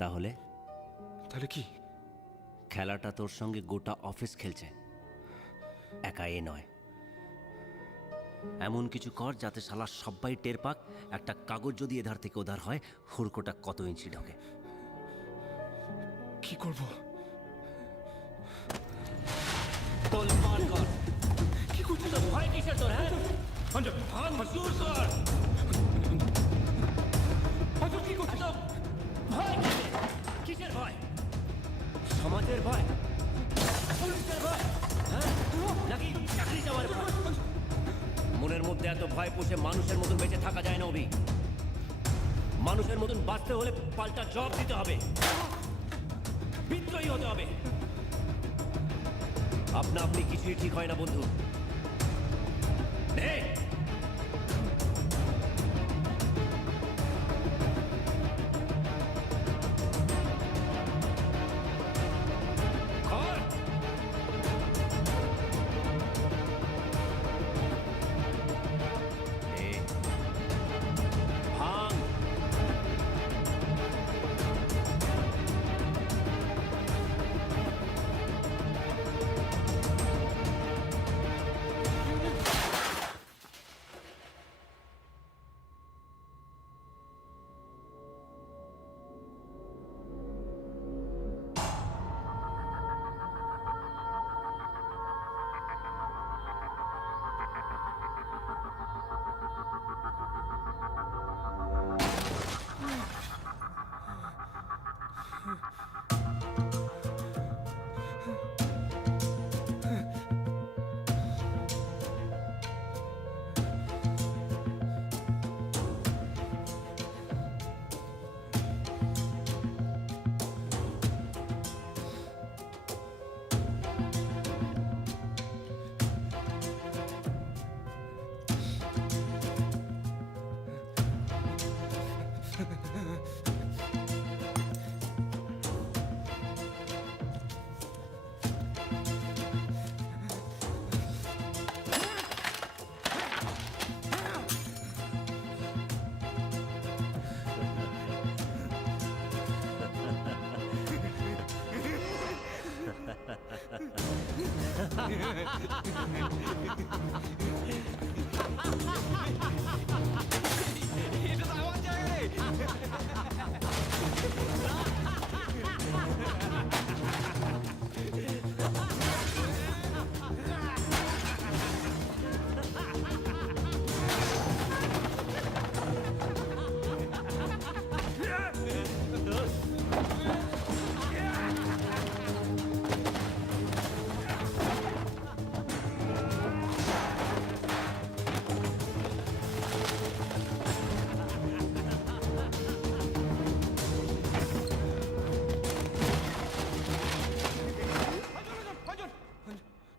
তাহলে তাহলে কি? খেলাটা তোর সঙ্গে গোটা অফিস খেলছে, একা এ নয়। এমন কিছু কর যাতে শালা সবাই টের পাক, একটা কাগজ যদি এধার থেকে ওধার হয়, হুড়কোটা কত ইঞ্চি ঢোকে। কি করব? তোলপাড় কর। কি করছিস? ভয় কিসের তোর? হ্যাঁ অঞ্জন, ভাঙচুর কর। অঞ্জন কি করছিস? ভয় কিসের ভয়? সমাজের ভয়? পুলিশের ভয়? হ্যাঁ নাকি চাকরি যাওয়ার ভয়? মনের মধ্যে এত ভয় পুষে মানুষের মতন বেঁচে থাকা যায় না অভি। মানুষের মতন বাঁচতে হলে পাল্টা জবাব দিতে হবে, বিদ্রোহী হতে হবে। আপনা আপনি কিছুই ঠিক হয় না বন্ধু। নে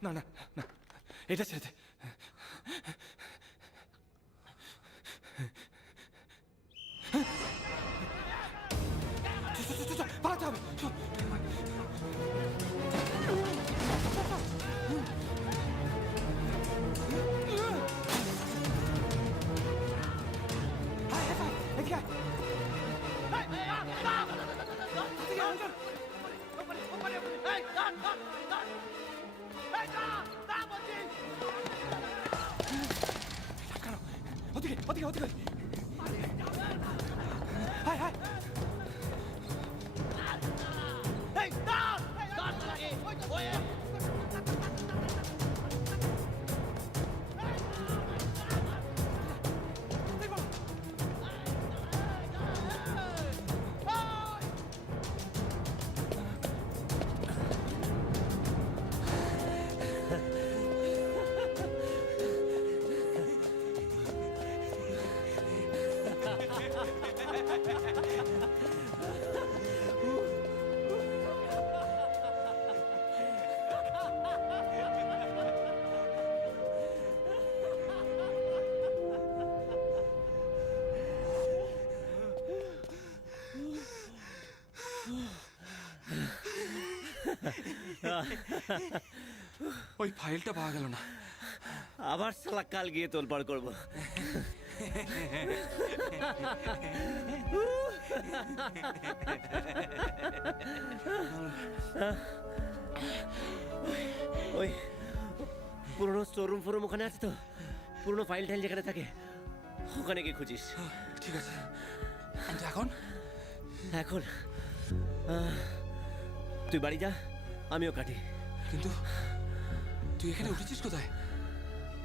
না না না, এটা ছেড়ে দে। পালাতে হবে। হতে পারে। হায় হায়। ওই ফাইলটা পাওয়া গেল না। আবার শালা কাল গিয়ে তোলপাড় করবো। ওই পুরোনো স্টোররুম ফোরুম ওখানে আছে তো? পুরোনো ফাইল টাইল যেখানে থাকে ওখানে গিয়ে খুঁজিস। ঠিক আছে। কিন্তু এখন এখন তুই বাড়ি যা, আমিও কাটি। কিন্তু তুই এখানে উঠেছিস কোথায়?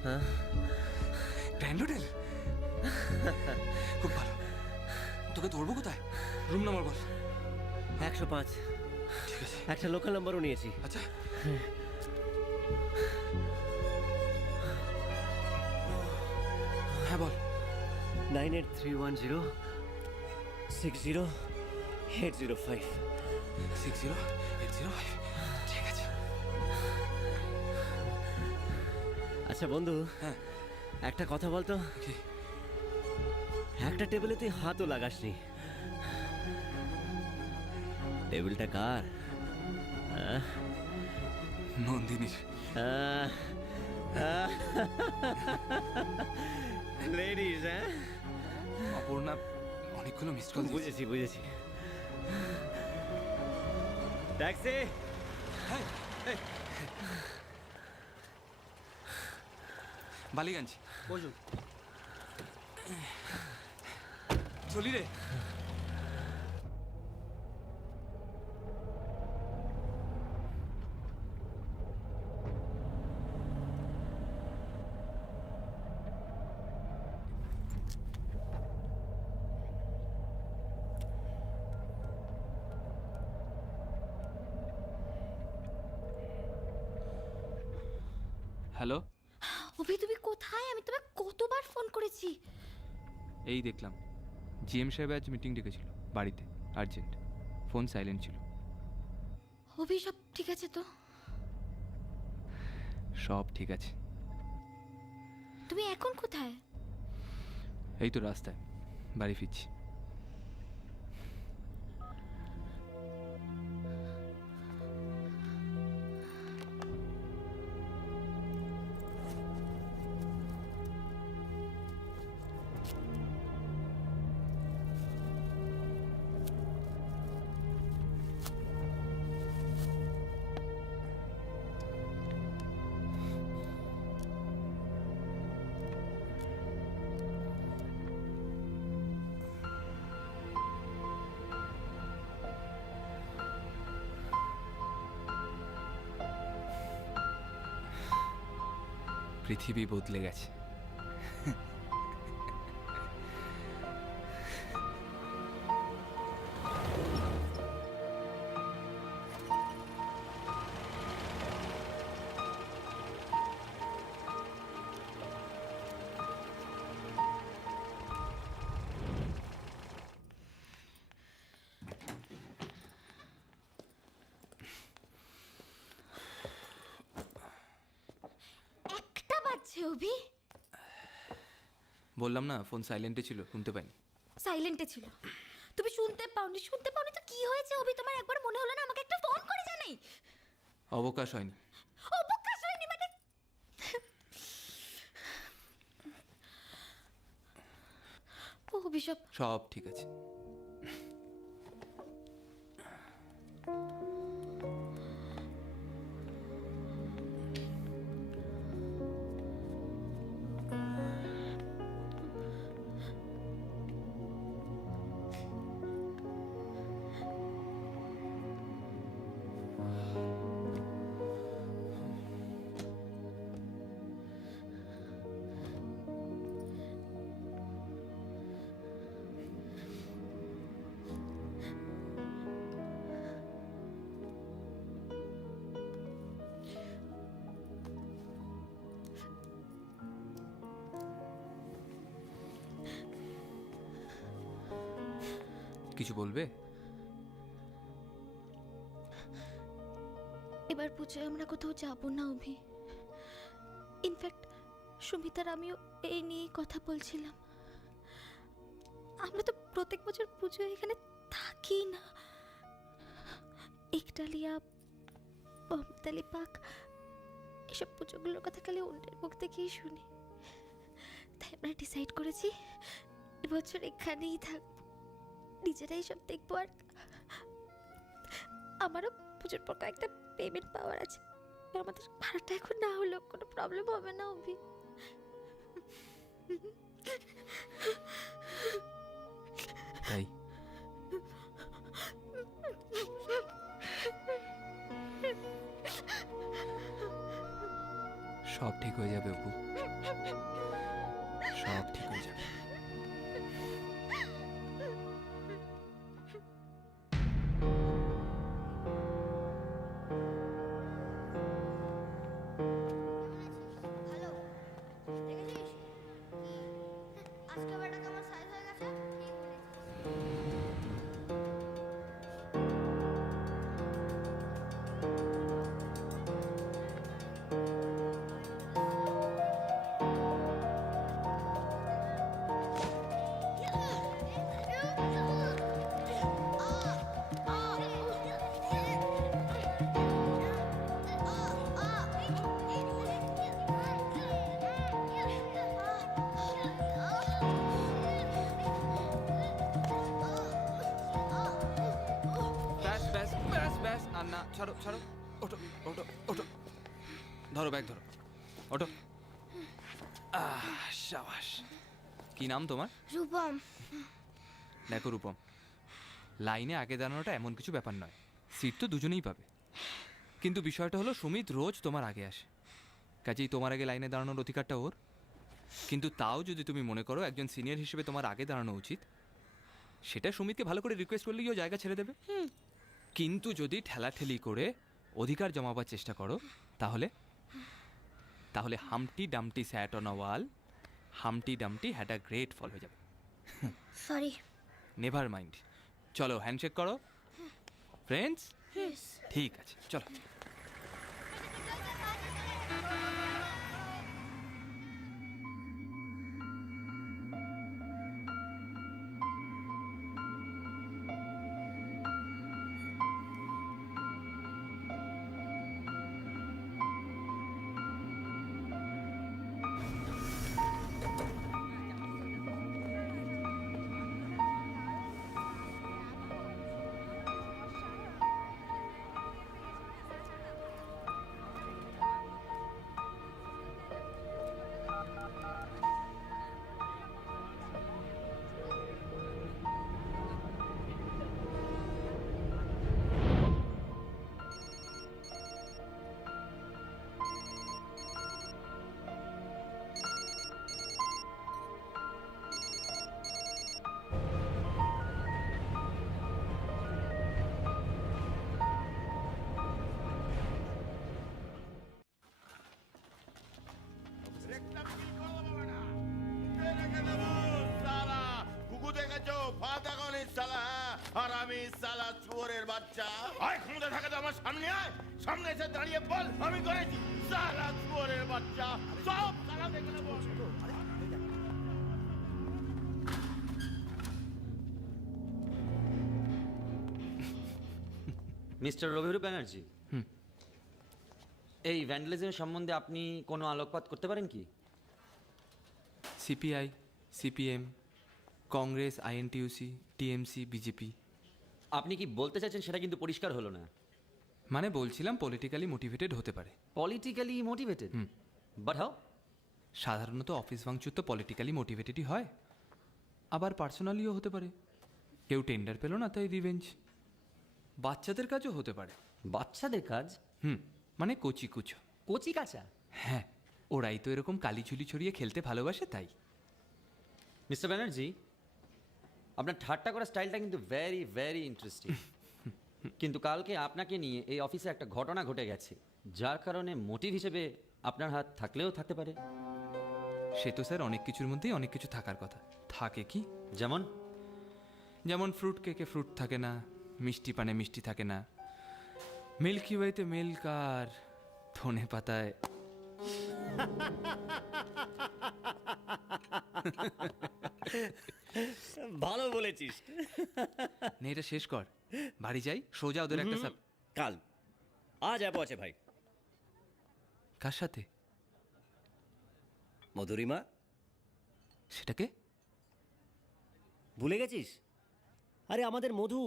হ্যাঁ, গ্র্যান্ড হোটেল। খুব ভালো। তোকে ধরবো কোথায়? রুম নাম্বার বল। 105। ঠিক আছে। একটা লোকাল নাম্বারও নিয়েছি। আচ্ছা। হ্যাঁ বল। 9831060805। 60805। ঠিক আছে। আচ্ছা বন্ধু, হ্যাঁ একটা কথা বলতো। কি? একটা টেবিলে তুই হাতও লাগাসনি। টেবিলটা কার? নন্দিনীর। লেডিজ, হ্যাঁ? অপর্ণা অনেকগুলো মিস কল। বুঝেছি বুঝেছি। ট্যাক্সি। বালিগঞ্জ। বসুন। চলি রে। হ্যালো, অভি তুমি কোথায়? আমি তোমায় কতবার ফোন করেছি। এই দেখলাম জিএম সাহেব আজ মিটিং ডেকেছিল বাড়িতে, আর্জেন্ট। ফোন সাইলেন্ট ছিল। অভি সব ঠিক আছে তো? সব ঠিক আছে। তুমি এখন কোথায়? এই তো রাস্তায়, বাড়ি ফিরছি। পৃথিবী বদলে গেছে। একটা বাজছে অভি। বললাম না ফোন সাইলেন্টে ছিল, শুনতে পাইনি। সাইলেন্টে ছিল, তুমি শুনতে পাওনি? শুনতে পাওনি তো কি হয়েছে অভি? তোমার একবার মনে হলো না আমাকে একটা ফোন করে জানাই? অবকাশ হয়নি। অবকাশ হয়নি মানে? ও অভিশাপ। সব ঠিক আছে। কিছু বলবে? এবার পুজোয় আমরা কোথাও যাবো না অভি। ইনফ্যাক্ট সুমিতার আমিও এই নিয়েই কথা বলছিলাম। আমরা তো প্রত্যেক বছর পুজোয় এখানে থাকি না। একটালিয়া, বমতালি পাক, এসব পুজোগুলোর কথা খালি অন্যের মুখ থেকেই শুনি। তাই আমরা ডিসাইড করেছি এবছর এখানেই থাকবো, নিজেরাই সব দেখবো। আর আমারও পুজোর পর কয়েকটা পেমেন্ট পাওয়ার আছে। আমাদের ভাড়াটা এখন না হলেও কোনো প্রবলেম হবে না অভি। তাই সব ঠিক হয়ে যাবে অপু, সব ঠিক হয়ে যাবে। ব্যাস ব্যাস ব্যাস ব্যাস, আর না, ছাড়ো ছাড়ো, ওঠো ওঠো ওঠো, ধরো ব্যাগ ধরো, ওঠো। সাবাস। কি নাম তোমার? রূপম। দেখো রূপম, লাইনে আগে দাঁড়ানোটা এমন কিছু ব্যাপার নয়, সিট তো দুজনেই পাবে। কিন্তু বিষয়টা হলো সুমিত রোজ তোমার আগে আসে, কাজেই তোমার আগে লাইনে দাঁড়ানোর অধিকারটা ওর। কিন্তু তাও যদি তুমি মনে করো একজন সিনিয়র হিসেবে তোমার আগে দাঁড়ানো উচিত, সেটা সুমিতকে ভালো করে রিকোয়েস্ট করলেই ও জায়গা ছেড়ে দেবে। কিন্তু যদি ঠেলাঠেলি করে অধিকার জমাবার চেষ্টা করো, তাহলে তাহলে Humpty Dumpty sat on a wall, Humpty Dumpty had a great fall হয়ে যাবে। সরি। নেভার মাইন্ড, চলো হ্যান্ডশেক করো ফ্রেন্ডস। ঠিক আছে, চলো। আর আমি সালা চোরের বাচ্চা। আয় ক্ষমতা থাকে তো আমার সামনে আয়, সামনে এসে দাঁড়িয়ে বল আমি করেছি। সালা চোরের বাচ্চা, সব সালা দেখে নেবো। মিস্টার রবিহর ব্যানার্জি, এই ভ্যান্ডালিজমের সম্বন্ধে আপনি কোনো আলোকপাত করতে পারেন কি? CPI, CPM, Congress, INTUC, TMC, BJP. আপনি কি বলতে চাইছেন সেটা কিন্তু পরিষ্কার হলো না। মানে বলছিলাম পলিটিক্যালি মোটিভেটেড হতে পারে। Politically motivated? But how? সাধারণত অফিস ভাঙচুর তো পলিটিক্যালি মোটিভেটেডই হয়, আবার পার্সোনালিও হতে পারে। কেউ টেন্ডার পেল না তাই রিভেঞ্জ। বাচ্চাদের কাজও হতে পারে। বাচ্চাদের কাজ? মানে কচি কুচো। কচি কাঁচা? হ্যাঁ, ওরাই তো এরকম কালিঝুলি ছড়িয়ে খেলতে ভালোবাসে, তাই। মিস্টার ব্যানার্জি, আপনার ঠাট্টা করার স্টাইলটা কিন্তু ভেরি ভেরি ইন্টারেস্টিং। কিন্তু কালকে আপনাকে নিয়ে এই অফিসে একটা ঘটনা ঘটে গেছে, যার কারণে মোটিভ হিসেবে আপনার হাত থাকলেও থাকতে পারে। সে তো স্যার অনেক কিছুর মধ্যেই অনেক কিছু থাকার কথা। থাকে কি? যেমন যেমন ফ্রুট কেকে ফ্রুট থাকে না, মিষ্টি পানে মিষ্টি থাকে না, মিল্কি ওয়েতে মিল্ক আর ধনে পাতায় ভালো বলেছিস। নে, এটা শেষ কর, বাড়ি যাই, সোজা ওদের একটা কাল আজ অ্যাপ আছে ভাই। কার সাথে? মধুরিমা। সেটাকে ভুলে গেছিস? আরে আমাদের মধু।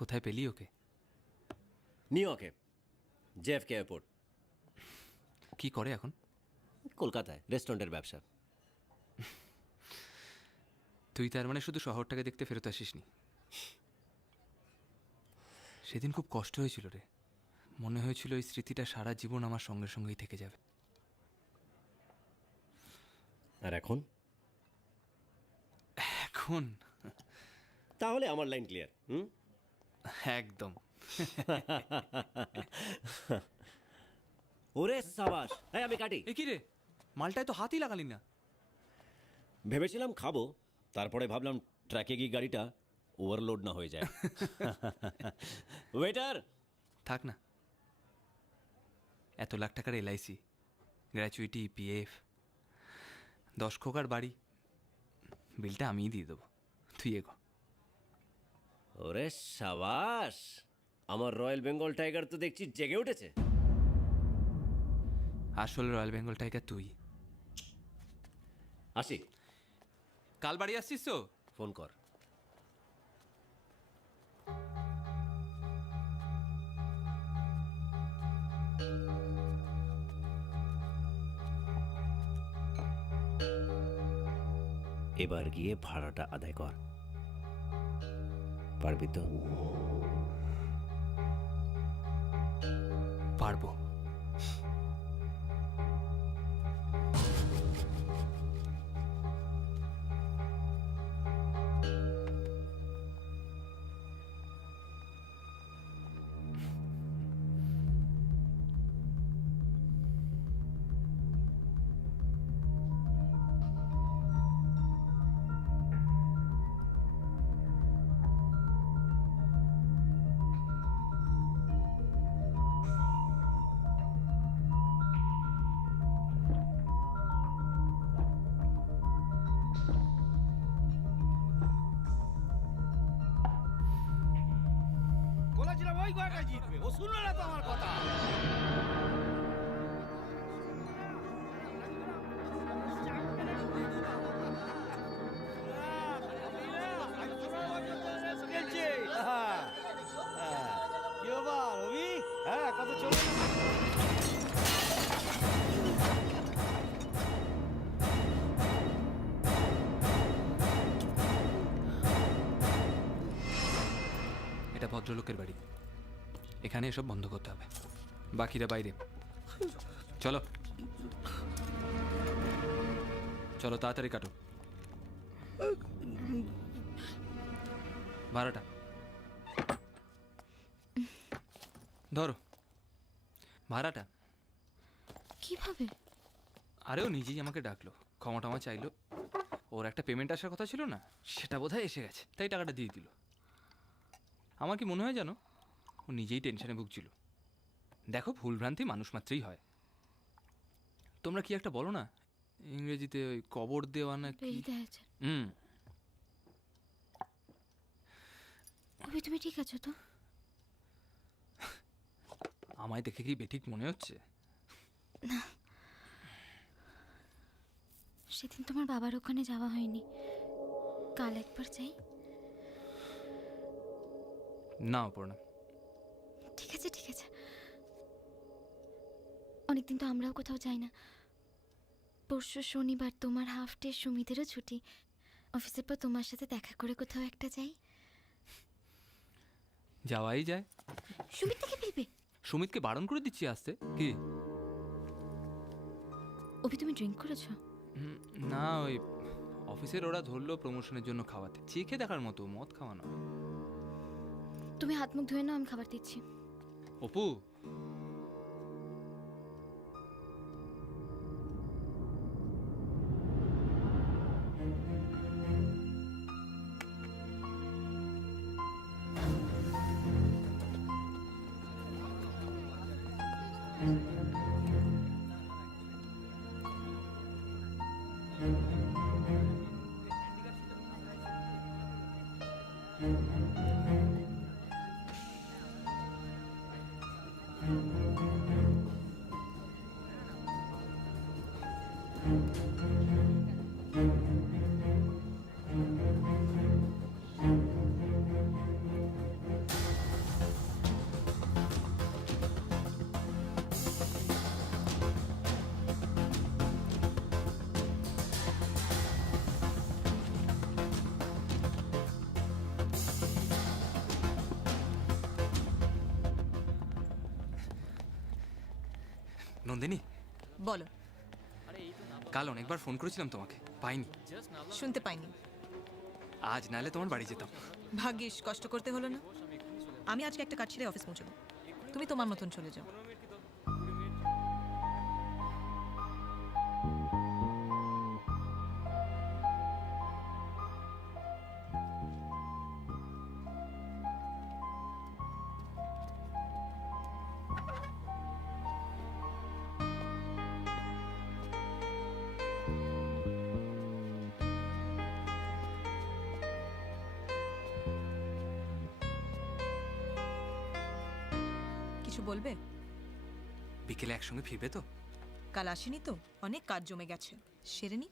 কোথায় পেলি ওকে? নিউ ইয়র্কে, জেএফকে এয়ারপোর্ট। কি করে এখন? কলকাতায় রেস্টুরেন্টের ব্যবসা। তুই তার মানে শুধু শহরটাকে দেখতে ফেরত আসিসনি? সেদিন খুব কষ্ট হয়েছিল রে, মনে হয়েছিল এই স্মৃতিটা সারা জীবন আমার সঙ্গে সঙ্গেই থেকে যাবে। আর এখন? এখন তাহলে আমার লাইন ক্লিয়ার। একদম। ওরে সাবাস। হ্যাঁ আমি কাটি। এ কি রে, মালটায় তো হাতই লাগালি না। ভেবেছিলাম খাবো, তারপরে ভাবলাম ট্র্যাকে গিয়ে গাড়িটা ওভারলোড না হয়ে যায়। ওয়েটার। থাক না, এত লাখ টাকার LIC, গ্র্যাচুইটি, PF, 10 খোকার বাড়ি, বিলটা আমিই দিয়ে দেবো, তুই এগো। ওরে সাবাস, আমার রয়্যাল বেঙ্গল টাইগার তো দেখছি জেগে উঠেছে। আসল রয়্যাল বেঙ্গল টাইগার তুই। আসি। কাল বাড়ি আসছিস তো? ফোন কর। এবার গিয়ে ভাড়াটা আদায় কর, পারবি তো? পারবো। বলেছিলাম ওই ঘরটা জিতবে, ও শুনলো না তো আমার কথা। কি বাবা রবি? হ্যাঁ, কত চলে এটা ভদ্রলোকের বাড়ি, এখানে এসব বন্ধ করতে হবে, বাকিরা বাইরে। চলো চলো, তাড়াতাড়ি কাটো। ভাড়াটা ধরো, ভাড়াটা। কিভাবে? আরে ও নিজেই আমাকে ডাকলো, ক্ষমা টমা চাইলো, ওর একটা পেমেন্ট আসার কথা ছিল না, সেটা বোধহয় এসে গেছে, তাই টাকাটা দিয়ে দিল। আমার কি মনে হয় জানো, ও নিজেই টেনশনে ভুগছিল। দেখো, ভুলভ্রান্তি মানুষ মাত্রই হয়। তোমরা কি একটা বলো না ইংরেজিতে, ওই কবর দেওয়া না কি? তুমি ঠিক আছো তো? আমায় দেখে কি বেঠিক মনে হচ্ছে? না, সেদিন তোমার বাবার ওখানে যাওয়া হয়নি, কাল একবার যাই। না অপর্ণা, ঠিক আছে ঠিক আছে, অনেকদিন তো আমরাও কোথাও যাই না। পরশু শনিবার তোমার হাফ ডে, সুমিতেরও ছুটি। অফিসের পর তোমার সাথে দেখা করে কোথাও একটা যাই। যাওয়াই যায়। সুমিত থেকে ফেলবে? সুমিতকে বারণ করে দিচ্ছি আসতে। কি অভি, তুমি ড্রিঙ্ক করেছো? না, ওই অফিসের ওরা ধরলো প্রমোশনের জন্য খাওয়াতে, চেখে দেখার মতো, মদ খাওয়ানো। তুমি হাত মুখ ধুয়ে নাও, আমি খাবার দিচ্ছি। অপু, নন্দিনী, বলো। কাল অনেকবার ফোন করেছিলাম তোমাকে, পাইনি। শুনতে পাইনি। আজ নালে তোমার বাড়ি যেতাম। ভাগ্যিস, কষ্ট করতে হলো না। আমি আজকে একটা কাজ ছেড়ে অফিস পৌঁছবো, তুমি তোমার মতন চলে যাও। কিছু বলবে? বিকেলে একসঙ্গে ফিরবে তো? কাল আসেনি তো, অনেক কাজ জমে গেছে, সেরে নি।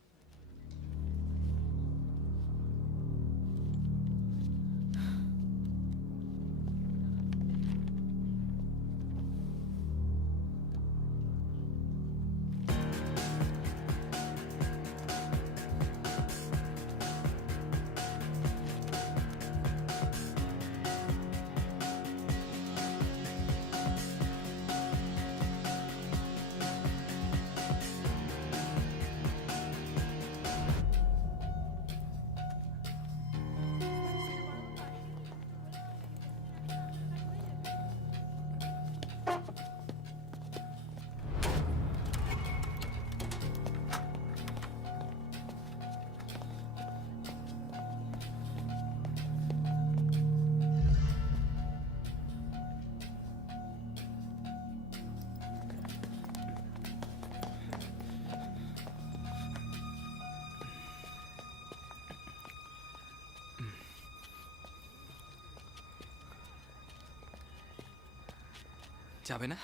যাবে না?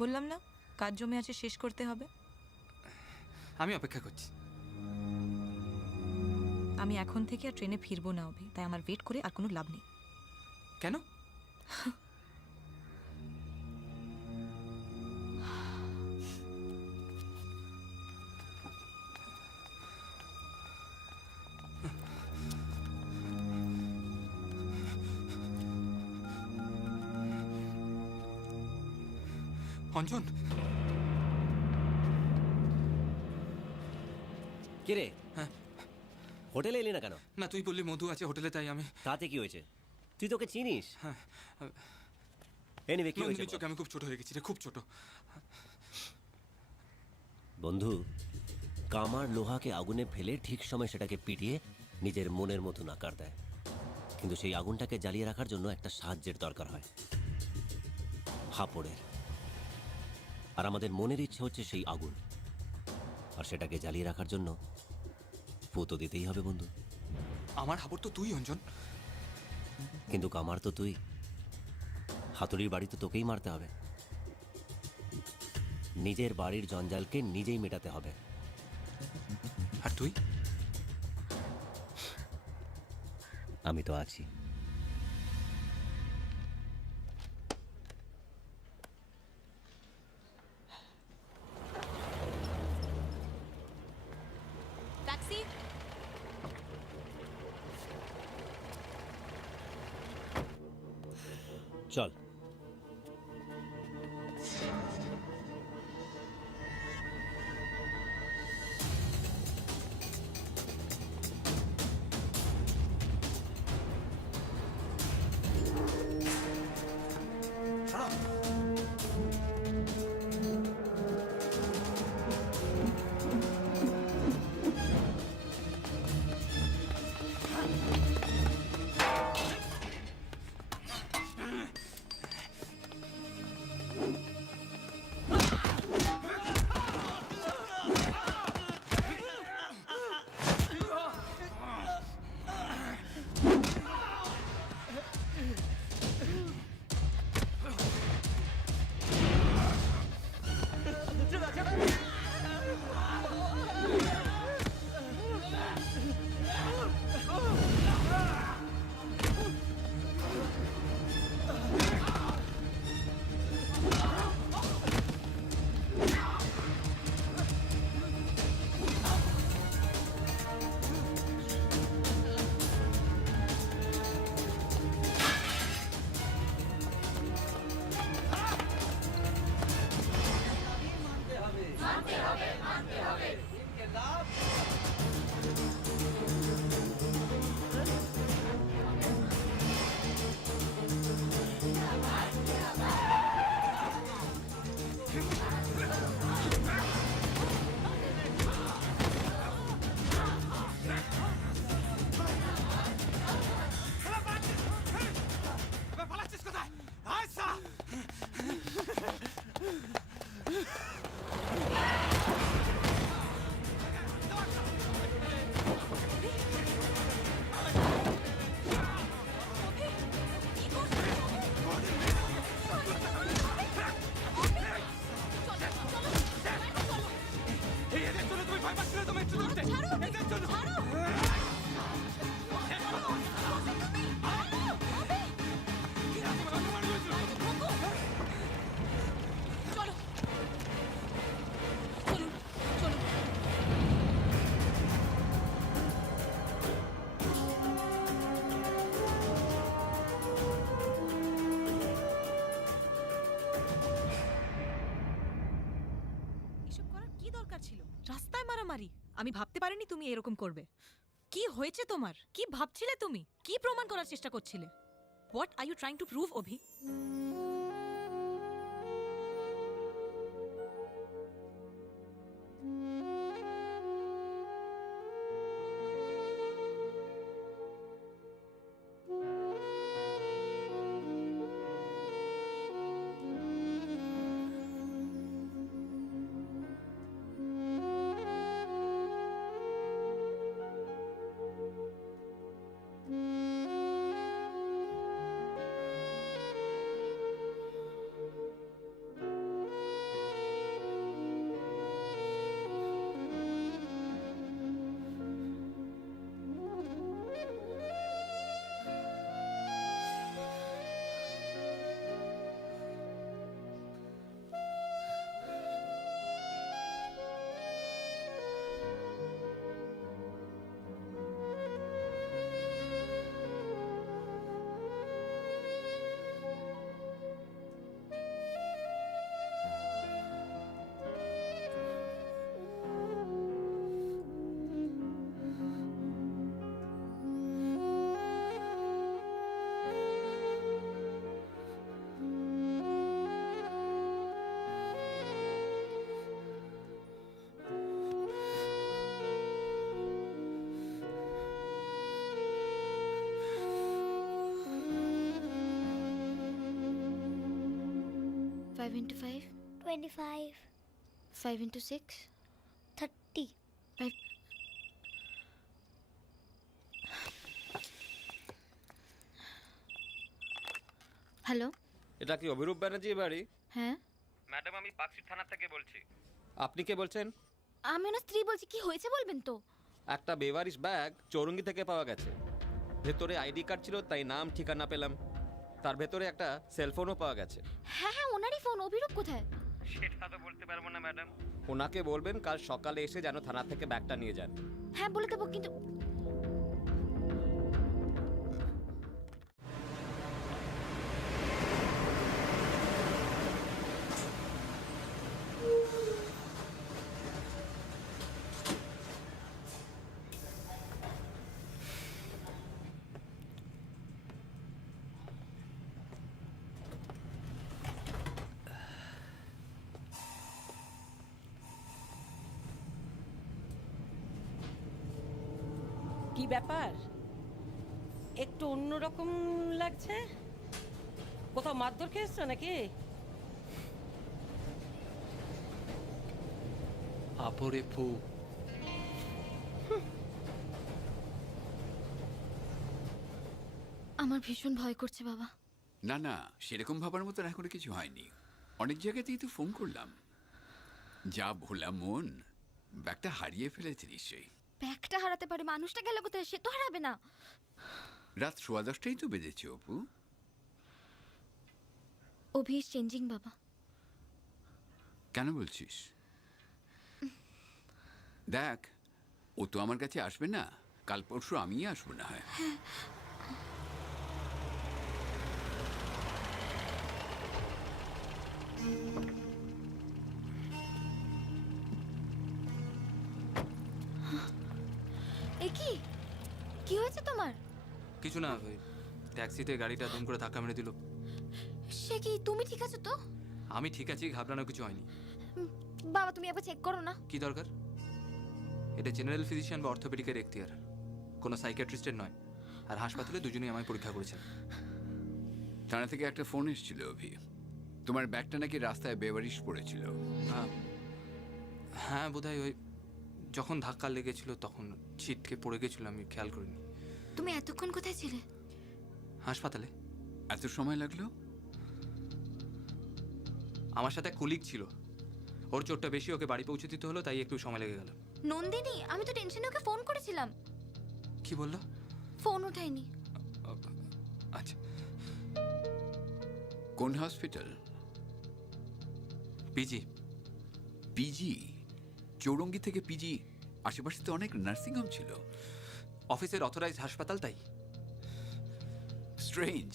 বললাম না, কাজ জমে আছে, শেষ করতে হবে। আমি অপেক্ষা করছি। আমি এখন থেকে আর ট্রেনে ফিরবো না অভি, তাই আমার ওয়েট করে আর কোনো লাভ নেই। কেন? অঞ্জন, কিরে? হ্যাঁ, হোটেলে এলি না কেন? না, তুই বললি মধু আছে হোটেলে, তাই আমি। তাতে কি হয়েছে? তুই তোকে চিনিস? হ্যাঁ। এনিওয়ে, কি হয়েছে? চোখে আমি খুব ছোট হয়ে গেছি রে, খুব ছোট। বন্ধু, কামার লোহাকে আগুনে ফেলে ঠিক সময় সেটাকে পিটিয়ে নিজের মনের মতন আকার দেয়, কিন্তু সেই আগুনটাকে জ্বালিয়ে রাখার জন্য একটা সাহায্যের দরকার হয়, হাপড়ের। আর আমাদের মনের ইচ্ছে হচ্ছে সেই আগুন, আর সেটাকে জ্বালিয়ে রাখার জন্য ফু তো দিতেই হবে বন্ধু। আমার হাপড় তো তুই অঞ্জন। কিন্তু কামার তো তুই, হাতুড়ির বাড়ি তো তোকেই মারতে হবে। নিজের বাড়ির জঞ্জালকে নিজেই মেটাতে হবে। আর তুই? আমি তো আছি। চল। এসব করার কি দরকার ছিল? রাস্তায় মারামারি? আমি ভাবতে পারিনি তুমি এরকম করবে। কি হয়েছে তোমার? কি ভাবছিলে তুমি? কি প্রমাণ করার চেষ্টা করছিলে? What are you trying to prove, Abhi? Five into 5? 25. 5 into 6? 30. 5. Hello, এটা কি অভিরূপ ব্যানার্জির বাড়ি? হ্যাঁ ম্যাডাম, আমি পাকশিট থানা থেকে বলছি। আপনি কে বলছেন? আমি ওনার স্ত্রী বলছি। কি হয়েছে বলবেন তো? একটা বেওয়ারিশ ব্যাগ চৌরঙ্গি থেকে পাওয়া গেছে। ভেতরে আইডি কার্ড ছিল, তাই নাম ঠিকানা পেলাম। তার ভেতরে একটা সেলফোনও পাওয়া গেছে। হ্যাঁ হ্যাঁ, ওনারই ফোন। অভিরূপ কোথায়? সেটা তো বলতে পারবো না ম্যাডাম। ওনাকে বলবেন কাল সকালে এসে যেন থানা থেকে ব্যাগটা নিয়ে যান। হ্যাঁ বলে দেবো, কিন্তু কি ব্যাপার, একটু অন্যরকম লাগছে? কোথাও মারধর খেয়েছো নাকি? আপরে ফু। আমার ভীষণ ভয় করছে বাবা। না না, সেরকম ভাবার মতন এখনো কিছু হয়নি। অনেক জায়গাতেই তো ফোন করলাম। যা ভোলা মন, ব্যাগটা হারিয়ে ফেলেছে নিশ্চয়ই। ব্যাগটা হারাতে পারে, মানুষটা গেল কোথায় সে তো হারাবে না। রাত 10:15 তো বেজেছে অপু। অভি ইজ চেঞ্জিং বাবা। কেন বলছিস? দেখ, ও তো আমার কাছে আসবে না, কাল পরশু আমিই আসবো না হয়। এ কি কি হয়েছে তোমার? কিছু না, ওই ট্যাক্সিতে গাড়িটা দুম করে ধাক্কা মেরে দিল। সে কি, তুমি ঠিক আছো তো? আমি ঠিক আছি, ঘাবড়ানোর কিছু হয়নি। বাবা তুমি একবার চেক করো না। কি দরকার? এটা জেনারেল ফিজিশিয়ান বা অর্থোপেডিকের এখতিয়ার, কোনো সাইকিয়াট্রিস্টের নয়। আর হাসপাতালে দুজনেই আমায় পরীক্ষা করেছেন। থানা থেকে একটা ফোন এসেছিল অভি, তোমার ব্যাগটা নাকি রাস্তায় বেবারিশ পড়েছিল। হ্যাঁ বোধহয় ওই যখন ধাক্কা লেগেছিল তখন ছিটকে পড়ে গেছিল, আমি খেয়াল করিনি। তুমি এতক্ষণ কোথায় ছিলে? হাসপাতালে। এত সময় লাগলো? আমার সাথে কলিগ ছিল, ওর চোটটা বেশি, ওকে বাড়ি পৌঁছে দিতে হলো, তাই একটু সময় লেগে গেল। নন্দিনী, আমি তো টেনশনে ওকে ফোন করেছিলাম। কি বললো? ফোন উঠায়নি। আচ্ছা। কোন হসপিটাল? পিজি। পিজি? চৌরঙ্গি থেকে পিজি? আশেপাশে তো অনেক নার্সিংহোম ছিল। অফিসের অথরাইজ হাসপাতাল, তাই। স্ট্রেঞ্জ।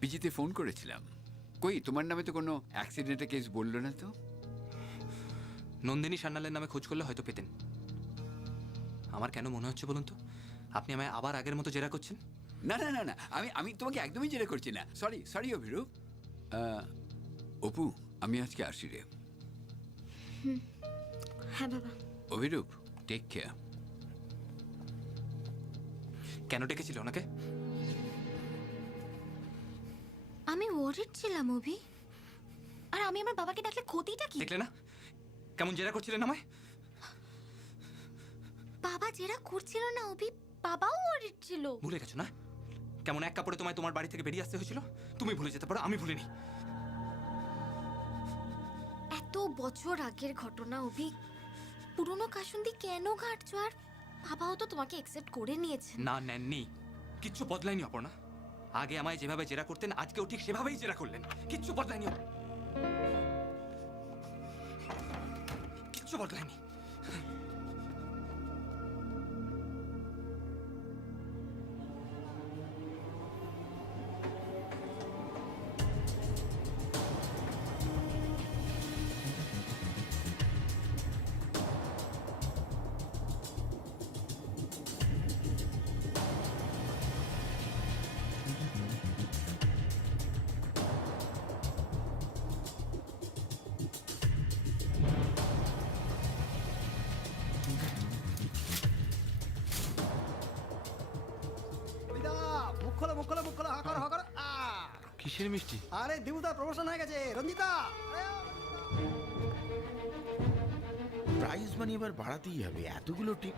পিজিতে ফোন করেছিলাম, কই তোমার নামে তো কোনো অ্যাক্সিডেন্টের কেস বললো না তো। নন্দিনী সান্যালের নামে খোঁজ করলে হয়তো পেতেন। আমার কেন মনে হচ্ছে বলুন তো, আপনি আমায় আবার আগের মতো জেরা করছেন? না না না না, আমি তোমাকে একদমই জেরা করছি না। Sorry sorry Abhirup. অপু, আমি আজকে আসি রে। হ্যাঁ বাবা। Abhirup, take care. কেন ডেকেছিল ওনাকে? আমি ওয়ারিড ছিলাম অভি। আর আমি আমার বাবাকে ডাকলে ক্ষতিটা কি? দেখলে না কেমন জেরা করছিলেন আমায়? বাবা জেরা করছিল না অভি, বাবাও ওয়ারিড ছিল। ভুলে গেছো না কেমন এক কাপড়ে তোমায় তোমার বাড়ি থেকে বেরিয়ে আসতে হয়েছিল? তুমি ভুলে যেতে পারো, আমি ভুলিনি। এত বছর আগের ঘটনা অভি, পুরনো কাসুন্দি কেন ঘাটছো? আর বাবাও তো তোমাকে অ্যাকসেপ্ট করে নিয়েছে। না নেননি, কিচ্ছু বদলায়নি অপর্ণা। আগে আমায় যেভাবে জেরা করতেন আজকেও ঠিক সেভাবেই জেরা করলেন, কিচ্ছু বদলায়নি, কিচ্ছু বদলায়নি। কিসের মিষ্টি? আরে দেবুদার প্রমোশন হয়ে গেছে, রঞ্জিতা। প্রাইস মানি এবার বাড়াতেই হবে, এতগুলো টিপ।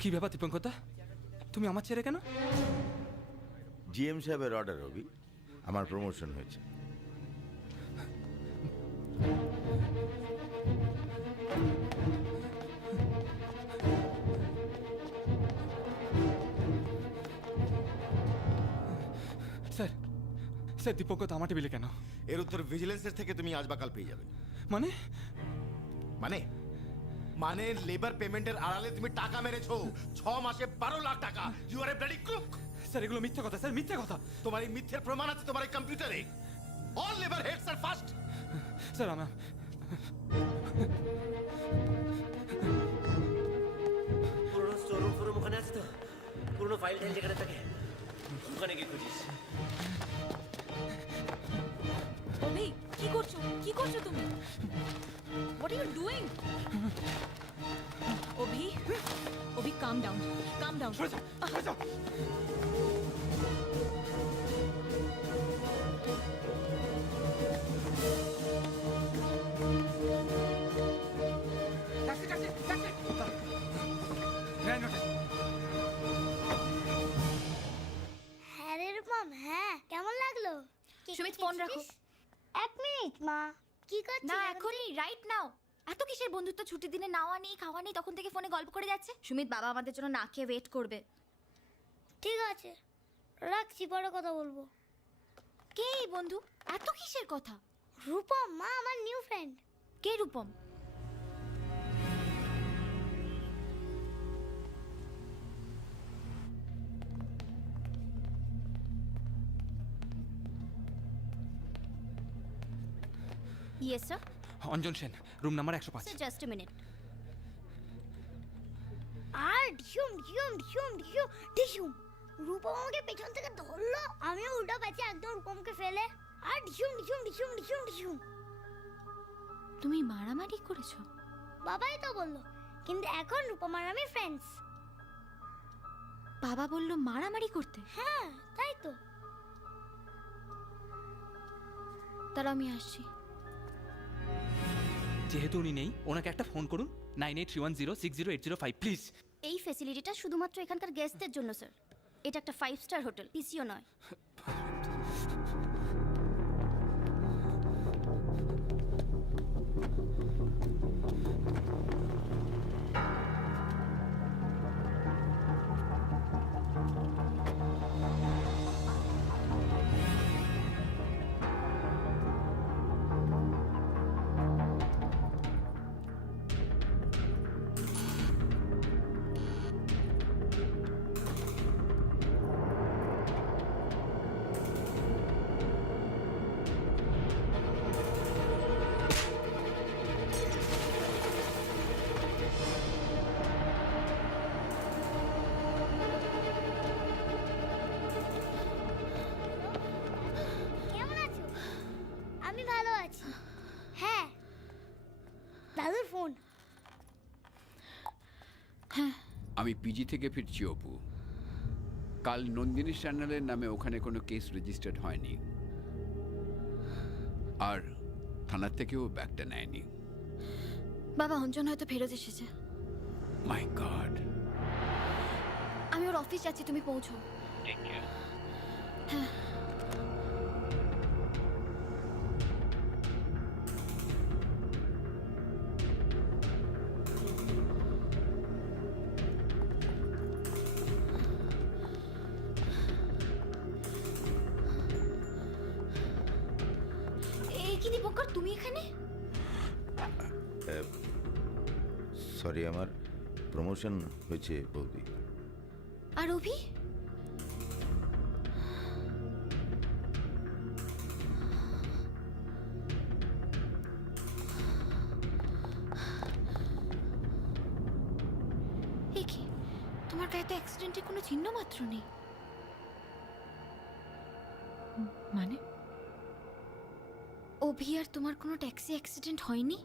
কি ব্যাপার দীপঙ্করদা, তুমি আমার ছেড়ে কেন? জিএম সাহেবের অর্ডার রবি, আমার প্রমোশন হয়েছে। স্যার, স্যার দীপঙ্করদা আমার টেবিলে কেন? এর উত্তর ভিজিলেন্সের থেকে তুমি আজ বা কাল পেয়ে যাবে। মানে? মানে মানে লেবার পেমেন্টের আড়ালে তুমি টাকা মেরেছো 6 মাসে 12 লাখ টাকা। You are a bloody crook. Sir এগুলো মিথ্যা কথা, স্যার মিথ্যা কথা। তোমার এই মিথ্যের প্রমাণ আছে তোমার এই কম্পিউটারে। All labour heads are first. Sir আমার পুরনো স্টোরুম ফোরুম ওখানে আছে তো? পুরনো ফাইল টাইল যেখানে থাকে ওখানে গিয়ে খুঁজিস। অভি, কি করছো? কি করছো তুমি? What are you doing? Come down, come down. হ্যাঁ রে রূপম, হ্যাঁ কেমন লাগলো? সুমিত ফোন রাখো। 1 মিনিট মা, কি করছিস? না এখনই, রাইট নাও। এত কিসের বন্ধুত্ব? ছুটির দিনে নাওয়া নেই, খাওয়া নেই, তখন থেকে ফোনে গল্প করে যাচ্ছে। সুমিত, বাবা আমাদের জন্য না খেয়ে ওয়েট করবে। ঠিক আছে, রাখছি, পরে কথা বলবো। কে এই বন্ধু? এত কিসের কথা? রূপম মা, আমার নিউ ফ্রেন্ড। কে Rupam? Yes sir. Anjan Sen, room number 105। Sir just a minute. আর ঢিউম ঢিউম ঢিউম ঢিউম ঢিউম, রূপম আমাকে পেছন থেকে ধরলো, আমিও উল্টা পাচ্ছি একদম রূপমকে ফেলে। আর ঢিউম ঢিউম ঢিউম ঢিউম ঢিউম। তুমি মারামারি করেছো? বাবাই তো বললো, কিন্তু এখন রূপম আর আমি ফ্রেন্ডস। বাবা বললো মারামারি করতে? হ্যাঁ তাই তো। তাহলে আমি আসছি। যেহেতু উনি নেই, ওনাকে একটা ফোন করুন, 9831060805 প্লিজ। এই ফ্যাসিলিটিটা শুধুমাত্র এখানকার গেস্টদের জন্য স্যার। এটা একটা 5 স্টার হোটেল, পিসিও নয়। কেমন আছো? আমি ভালো আছি। হ্যাঁ, দাদুর ফোন। আমি পিজি থেকে ফিরছি অপু। কাল নন্দিনী চ্যানেলের নামে ওখানে কোনো কেস রেজিস্টার্ড হয়নি, আর থানার থেকেও ব্যাগটা নেয়নি। বাবা, অঞ্জন হয়তো ফেরত এসেছে। মাই গড। আমি ওর অফিস যাচ্ছি, তুমি পৌঁছো। হ্যাঁ। এই কি দীপঙ্কর, তুমি এখানে? সরি, আমার প্রমোশন হয়েছে বৌদি। আর অভি? এ কি, তোমার গায়ে তো অ্যাক্সিডেন্টের কোনো চিহ্ন মাত্র নেই। মানে? অভি আর তোমার কোনো ট্যাক্সি অ্যাক্সিডেন্ট হয়নি?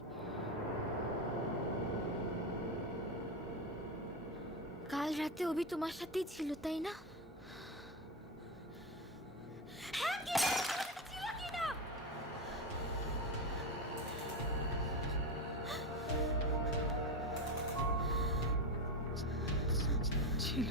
কাল রাতে অভি তোমার সাথেই ছিল, তাই না? ছিল।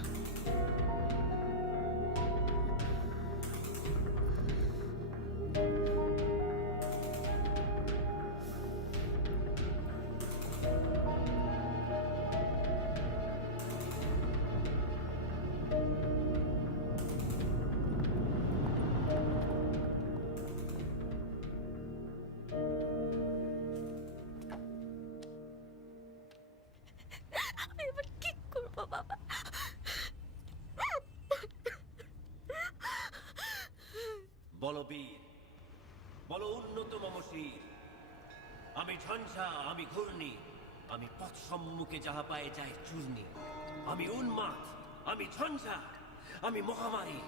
আমি এবার কি করবো বাবা? বলো বীর, বলো উন্নত মমশির। আমি ঝঞ্ঝা, আমি ঘূর্ণি, আমি পথ সম্মুখে যাহা পায়ে যায় চূর্ণি। আমি উন্মাদ, আমি ঝঞ্ঝা, আমি মহামারী,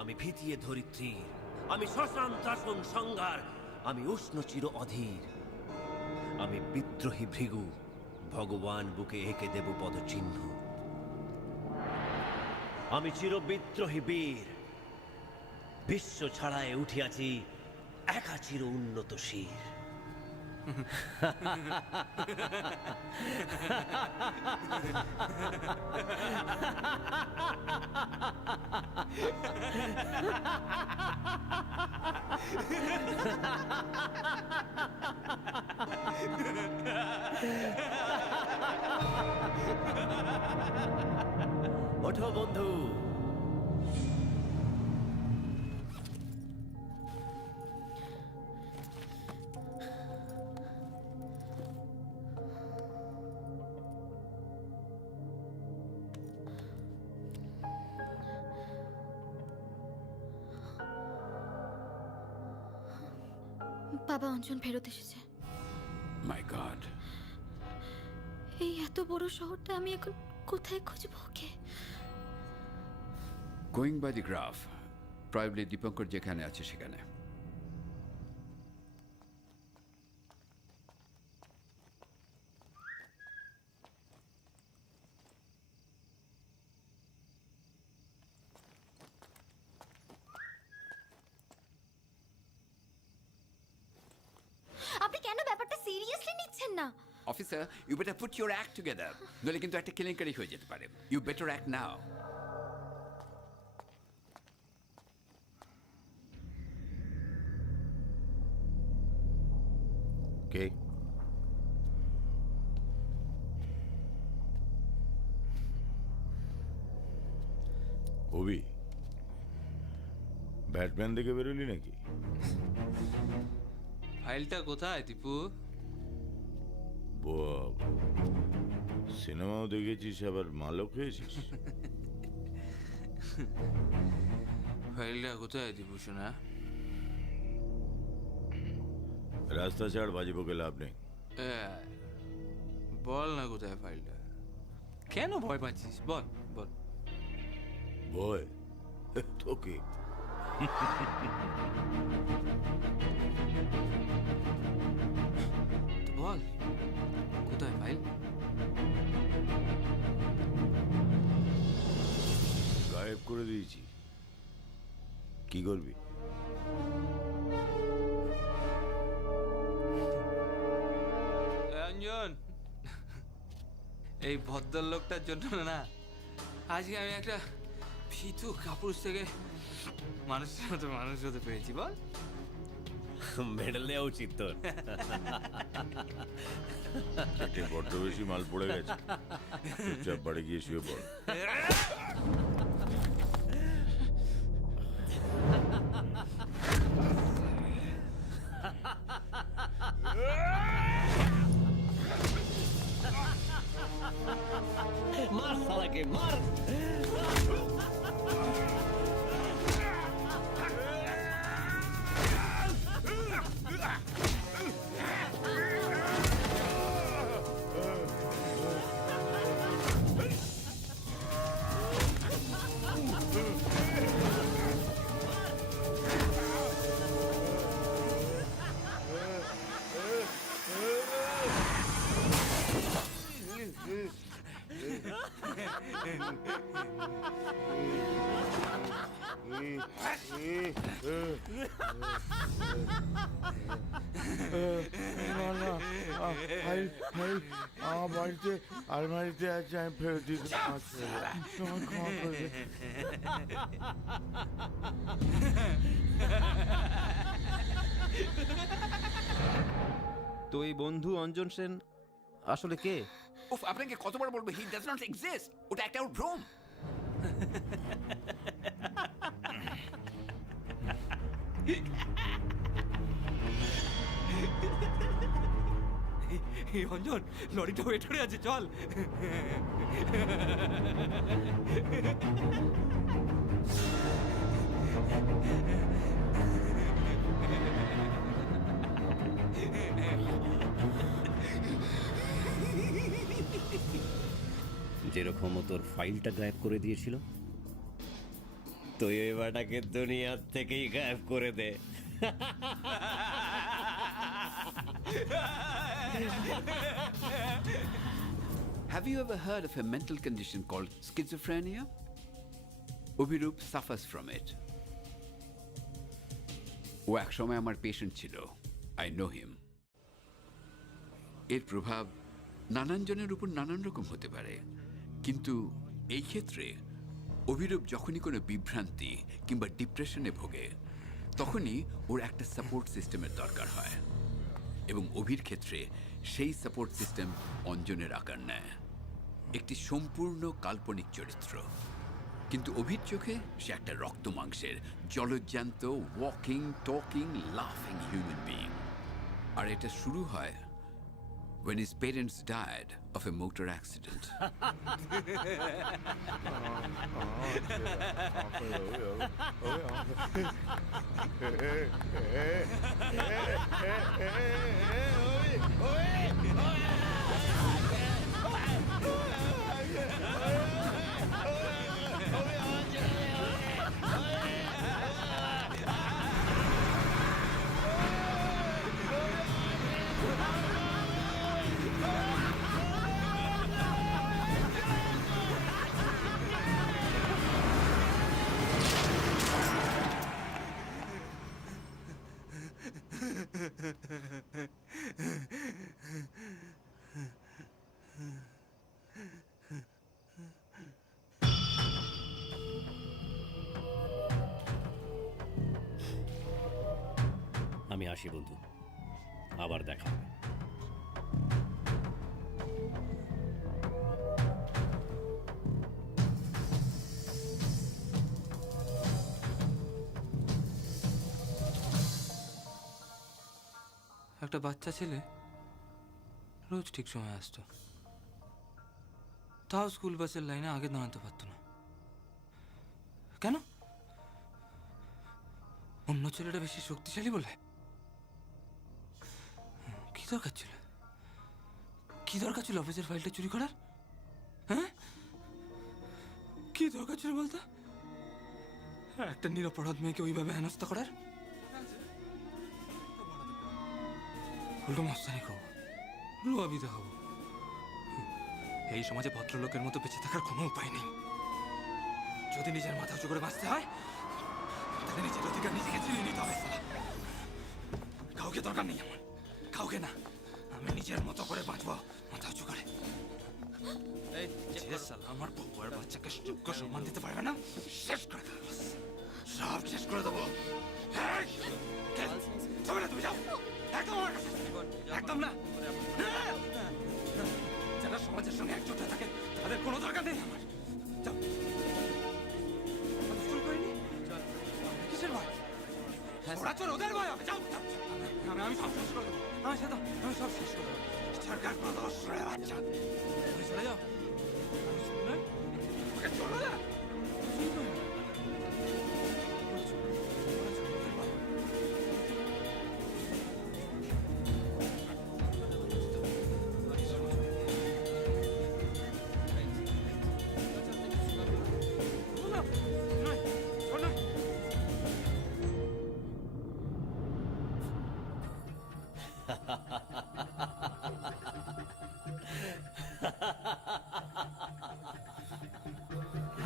আমি ভীতিয়ে ধরিত্রীর, আমি শ্মশান ত্রাসন সংহার, আমি উষ্ণ চির অধীর। আমি বিদ্রোহী ভৃগু, ভগবান বুকে এঁকে দেব পদচিহ্ন। আমি চিরবিদ্রোহী বীর, বিশ্ব ছাড়ায় উঠিয়াছি একা চির উন্নত শির। ওঠো বন্ধু, বাবা অঞ্জন ফেরত এসেছে। মাই গড, এই এত বড় শহরটা আমি এখন কোথায় খুঁজবো ওকে? Going by the graph, probably Dipankar যেখানে আছে সেখানে। আপনি কেন ব্যাপারটা সিরিয়াসলি নিচ্ছেন না? Officer, you better put your act together, নইলে কিন্তু একটা কেলেঙ্কারি হয়ে যেতে পারে। You better act now. কে? অভি, ব্যাটম্যান দেখে বেরোলি নাকি? ফাইলটা কোথায় দীপু? সিনেমাও দেখেছিস, আবার মালও খেয়েছিস? ফাইলটা কোথায় দীপু শোনা? রাস্তা ছাড়, বাজি বকে লাভ নেই। বল না কোথায় ফাইলটা? কেন ভয় পাচ্ছিস? বল বল। ভয় তোকে? বল কোথায় ফাইল? গায়েব করে দিয়েছি, কি করবি? রঞ্জন, এই ভদ্রলোকটার জন্য না আজকে আমি একটা ফিতু কাপুরুষ থেকে মানুষের মতো মানুষ হতে পেরেছি। বল, মেডেল দেওয়া উচিত তোর। পেটে বড্ড বেশি মাল পড়ে গেছে, চুপচাপ বাড়ি গিয়ে শুয়ে পড়। মার শালাকে, মার। আমার বাড়িতে আলমারিতে আছে, আমি ফেরত দিতে পারছি না। তোমার ক্ষমা করে দে। তো এই বন্ধু অঞ্জন সেন আসলে কে? উফ, আপনাকে কতবার বলবো, হি ডাজ নট এক্সিস্ট। ওটা একটা ভ্রম। অঞ্জন, লরিটা ওয়েট করে আছে, চল। যেরকম ও তোর ফাইলটা গায়েব করে দিয়েছিল, তো এবারটাকে দুনিয়ার থেকেই গায়েব করে দে। Have you ever heard of a mental condition called schizophrenia? Abhirup suffers from it. ও একসময় আমার পেশেন্ট ছিল, আই নো হিম। এর প্রভাব নানান জনের উপর নানান রকম হতে পারে, কিন্তু এই ক্ষেত্রে অভিরূপ যখনই কোনো বিভ্রান্তি কিংবা ডিপ্রেশনে ভোগে তখনই ওর একটা সাপোর্ট সিস্টেমের দরকার হয়, এবং অভির ক্ষেত্রে সেই সাপোর্ট সিস্টেম অঞ্জনের আকার নেয়, একটি সম্পূর্ণ কাল্পনিক চরিত্র। কিন্তু অভির চোখে সে একটা রক্ত মাংসের জলজ্যান্ত ওয়াকিং টকিং লাফিং হিউম্যান বিইং। আর এটা শুরু হয় when his parents died of a motor accident. আমি আসি বন্ধু, আবার দেখা হবে। একটা বাচ্চা ছেলে রোজ ঠিক সময় আসতো, তাও স্কুল বাসের লাইনে আগে দাঁড়াতে পারতো না। কেন? অন্য ছেলেটা বেশি শক্তিশালী বলে? কি দরকার ছিল? কি দরকার ছিল অফিসের ফাইলটা চুরি করার? হ্যাঁ, কি দরকার ছিল বলতো? একটা নিরপরাধ মেয়েকে ওইভাবে হেনস্থা করার? উল্টো মস্তানি করবো, লোয়াবিতে হবো। এই সমাজে ভদ্রলোকের মতো বেঁচে থাকার কোনো উপায় নেই। যদি নিজের মাথা উঁচু করে বাঁচতে হয় তাহলে নিজের অধিকার নিজেকে চিনিয়ে নিতে হবে। কাউকে দরকার নেই আমার, কাউকে না। আমি নিজের মতো করে বাঁচবো, মাথা উঁচু করে। আমার বউ আর বাচ্চাকে যোগ্য সম্মান দিতে পারবে না, শেষ করে দেবো, সব শেষ করে দেবো। তুমি যাও, একদম আমার কাছে, একদম না। যারা সমাজের সঙ্গে একজোট হয়ে থাকে তাদের কোনো দরকার নেই আমার। যাও, শুরু করিনি। কিসের ভয়? ওরা চোর, ওদের ভয় হবে। যাও, আমি সব শেষ করে দেবো। আমি সব শেষ করে দেবো। সরকার কোনো দোষ করে বাচ্চা, তুমি চলে যাও। চলো না।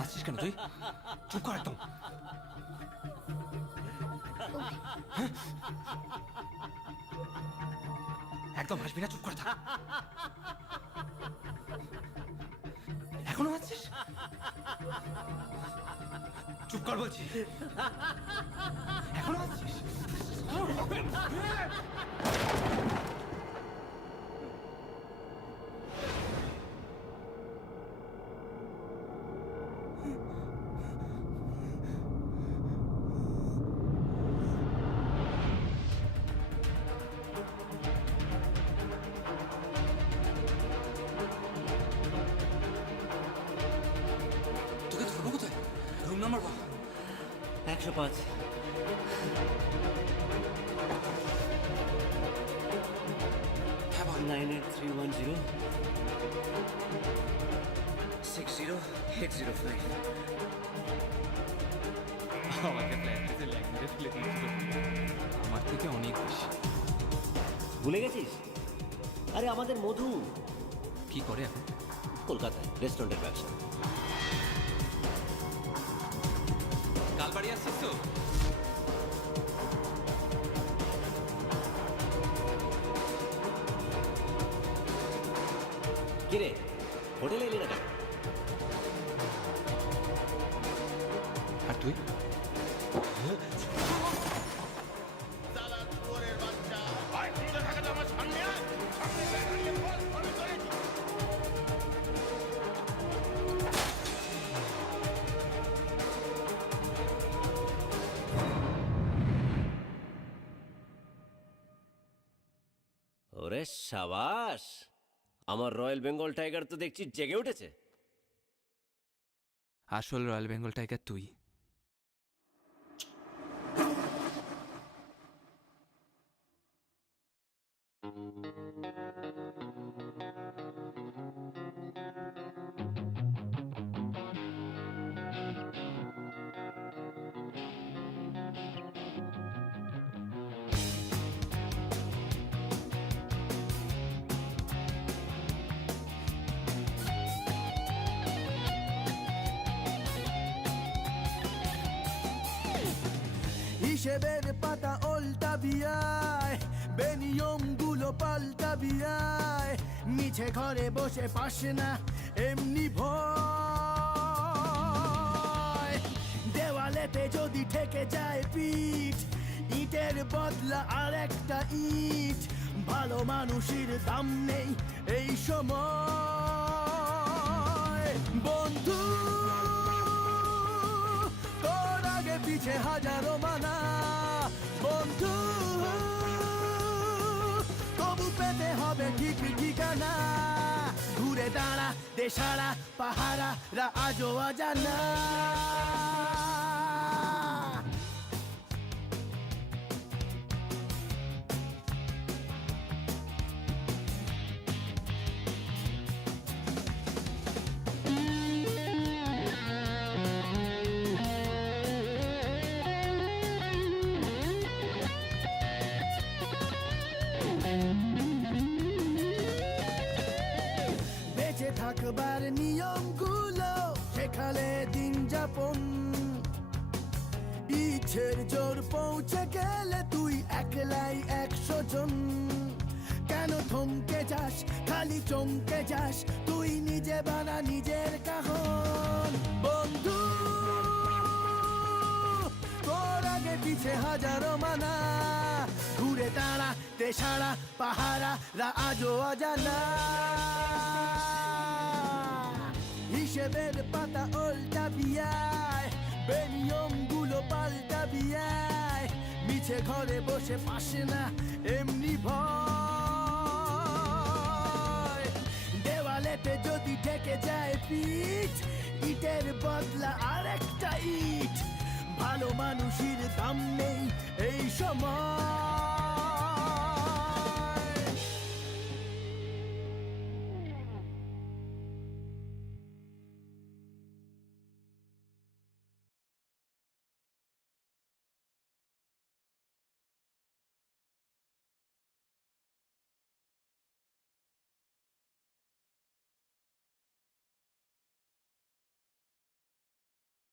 আসছিস কেন তুই? চুপ কর একদম। একদম হাসবি না, চুপ করে থাক। এখনো আসছিস? চুপ কর বলছি। এখনো আসছিস? তোকে ধরবো কোথায়? Room number 105। হ্যাঁ বল। 98310 60805। আমাকে প্ল্যানটিতে ল্যাঙ্গুয়েজ ফেলে দিয়েছিল, আমার থেকে অনেক বেশি। ভুলে গেছিস? আরে আমাদের মধু কি করে এখন? কলকাতায় রেস্টুরেন্টের ব্যবসা। বাড়ি আসছিস তো? কিরে হোটেলে এলি না কেন? আর তুই? শালা শুয়োরের বাচ্চা আয় ঘুমোতে থাকে তো আমার সামনে আয় সামনে এসে দাঁড়িয়ে বল আমি করেছি ওরে সাবাস, আমার রয়্যাল বেঙ্গল টাইগার তো দেখছি জেগে উঠেছে। আসল রয়্যাল বেঙ্গল টাইগার তুই। হিসেবের পাতা ওল্টা বিয়ায়, বেনিয়ম গুলো পাল্টা বিয়ায়, নিচে ঘরে বসে পাশে না এমনি ভয়, দেওয়ালেতে যদি ঠেকে যায় পিঠ, ইটের বদলা আর একটা ইট, ভালো মানুষের দাম নেই এই সময়। বন্ধু তোর আগে পিছে হাজারো মানা, বন্ধু তবু পেতে হবে ঠিক ঠিকানা, ঘুরে দাঁড়া দেশারা পাহারা রা আজও অজানা। বেঁচে থাকবার নিয়মগুলো শেখালে দিন যাপন, ইচ্ছের জোর পৌঁছে গেলে তুই একলাই 100 জন। কেন থমকে যাস খালি চমকে যাস, তুই নিজে বানা নিজের কাহন। বন্ধু তোর আগে পিছে হাজারো মানা, ঘুরে দাঁড়া দেশারা পাহারা রা আজও অজানা। হিসেবের পাতা ওল্টা বিয়ায়, বেনিয়ম গুলো পাল্টা বিয়ায়, মিছে ঘরে বসে পাশে না এমনি ভয়, দেওয়ালেতে যদি ঠেকে যায় পিঠ, ইটের বদলা আর একটা ইট, ভালো মানুষের দাম নেই এই সময়।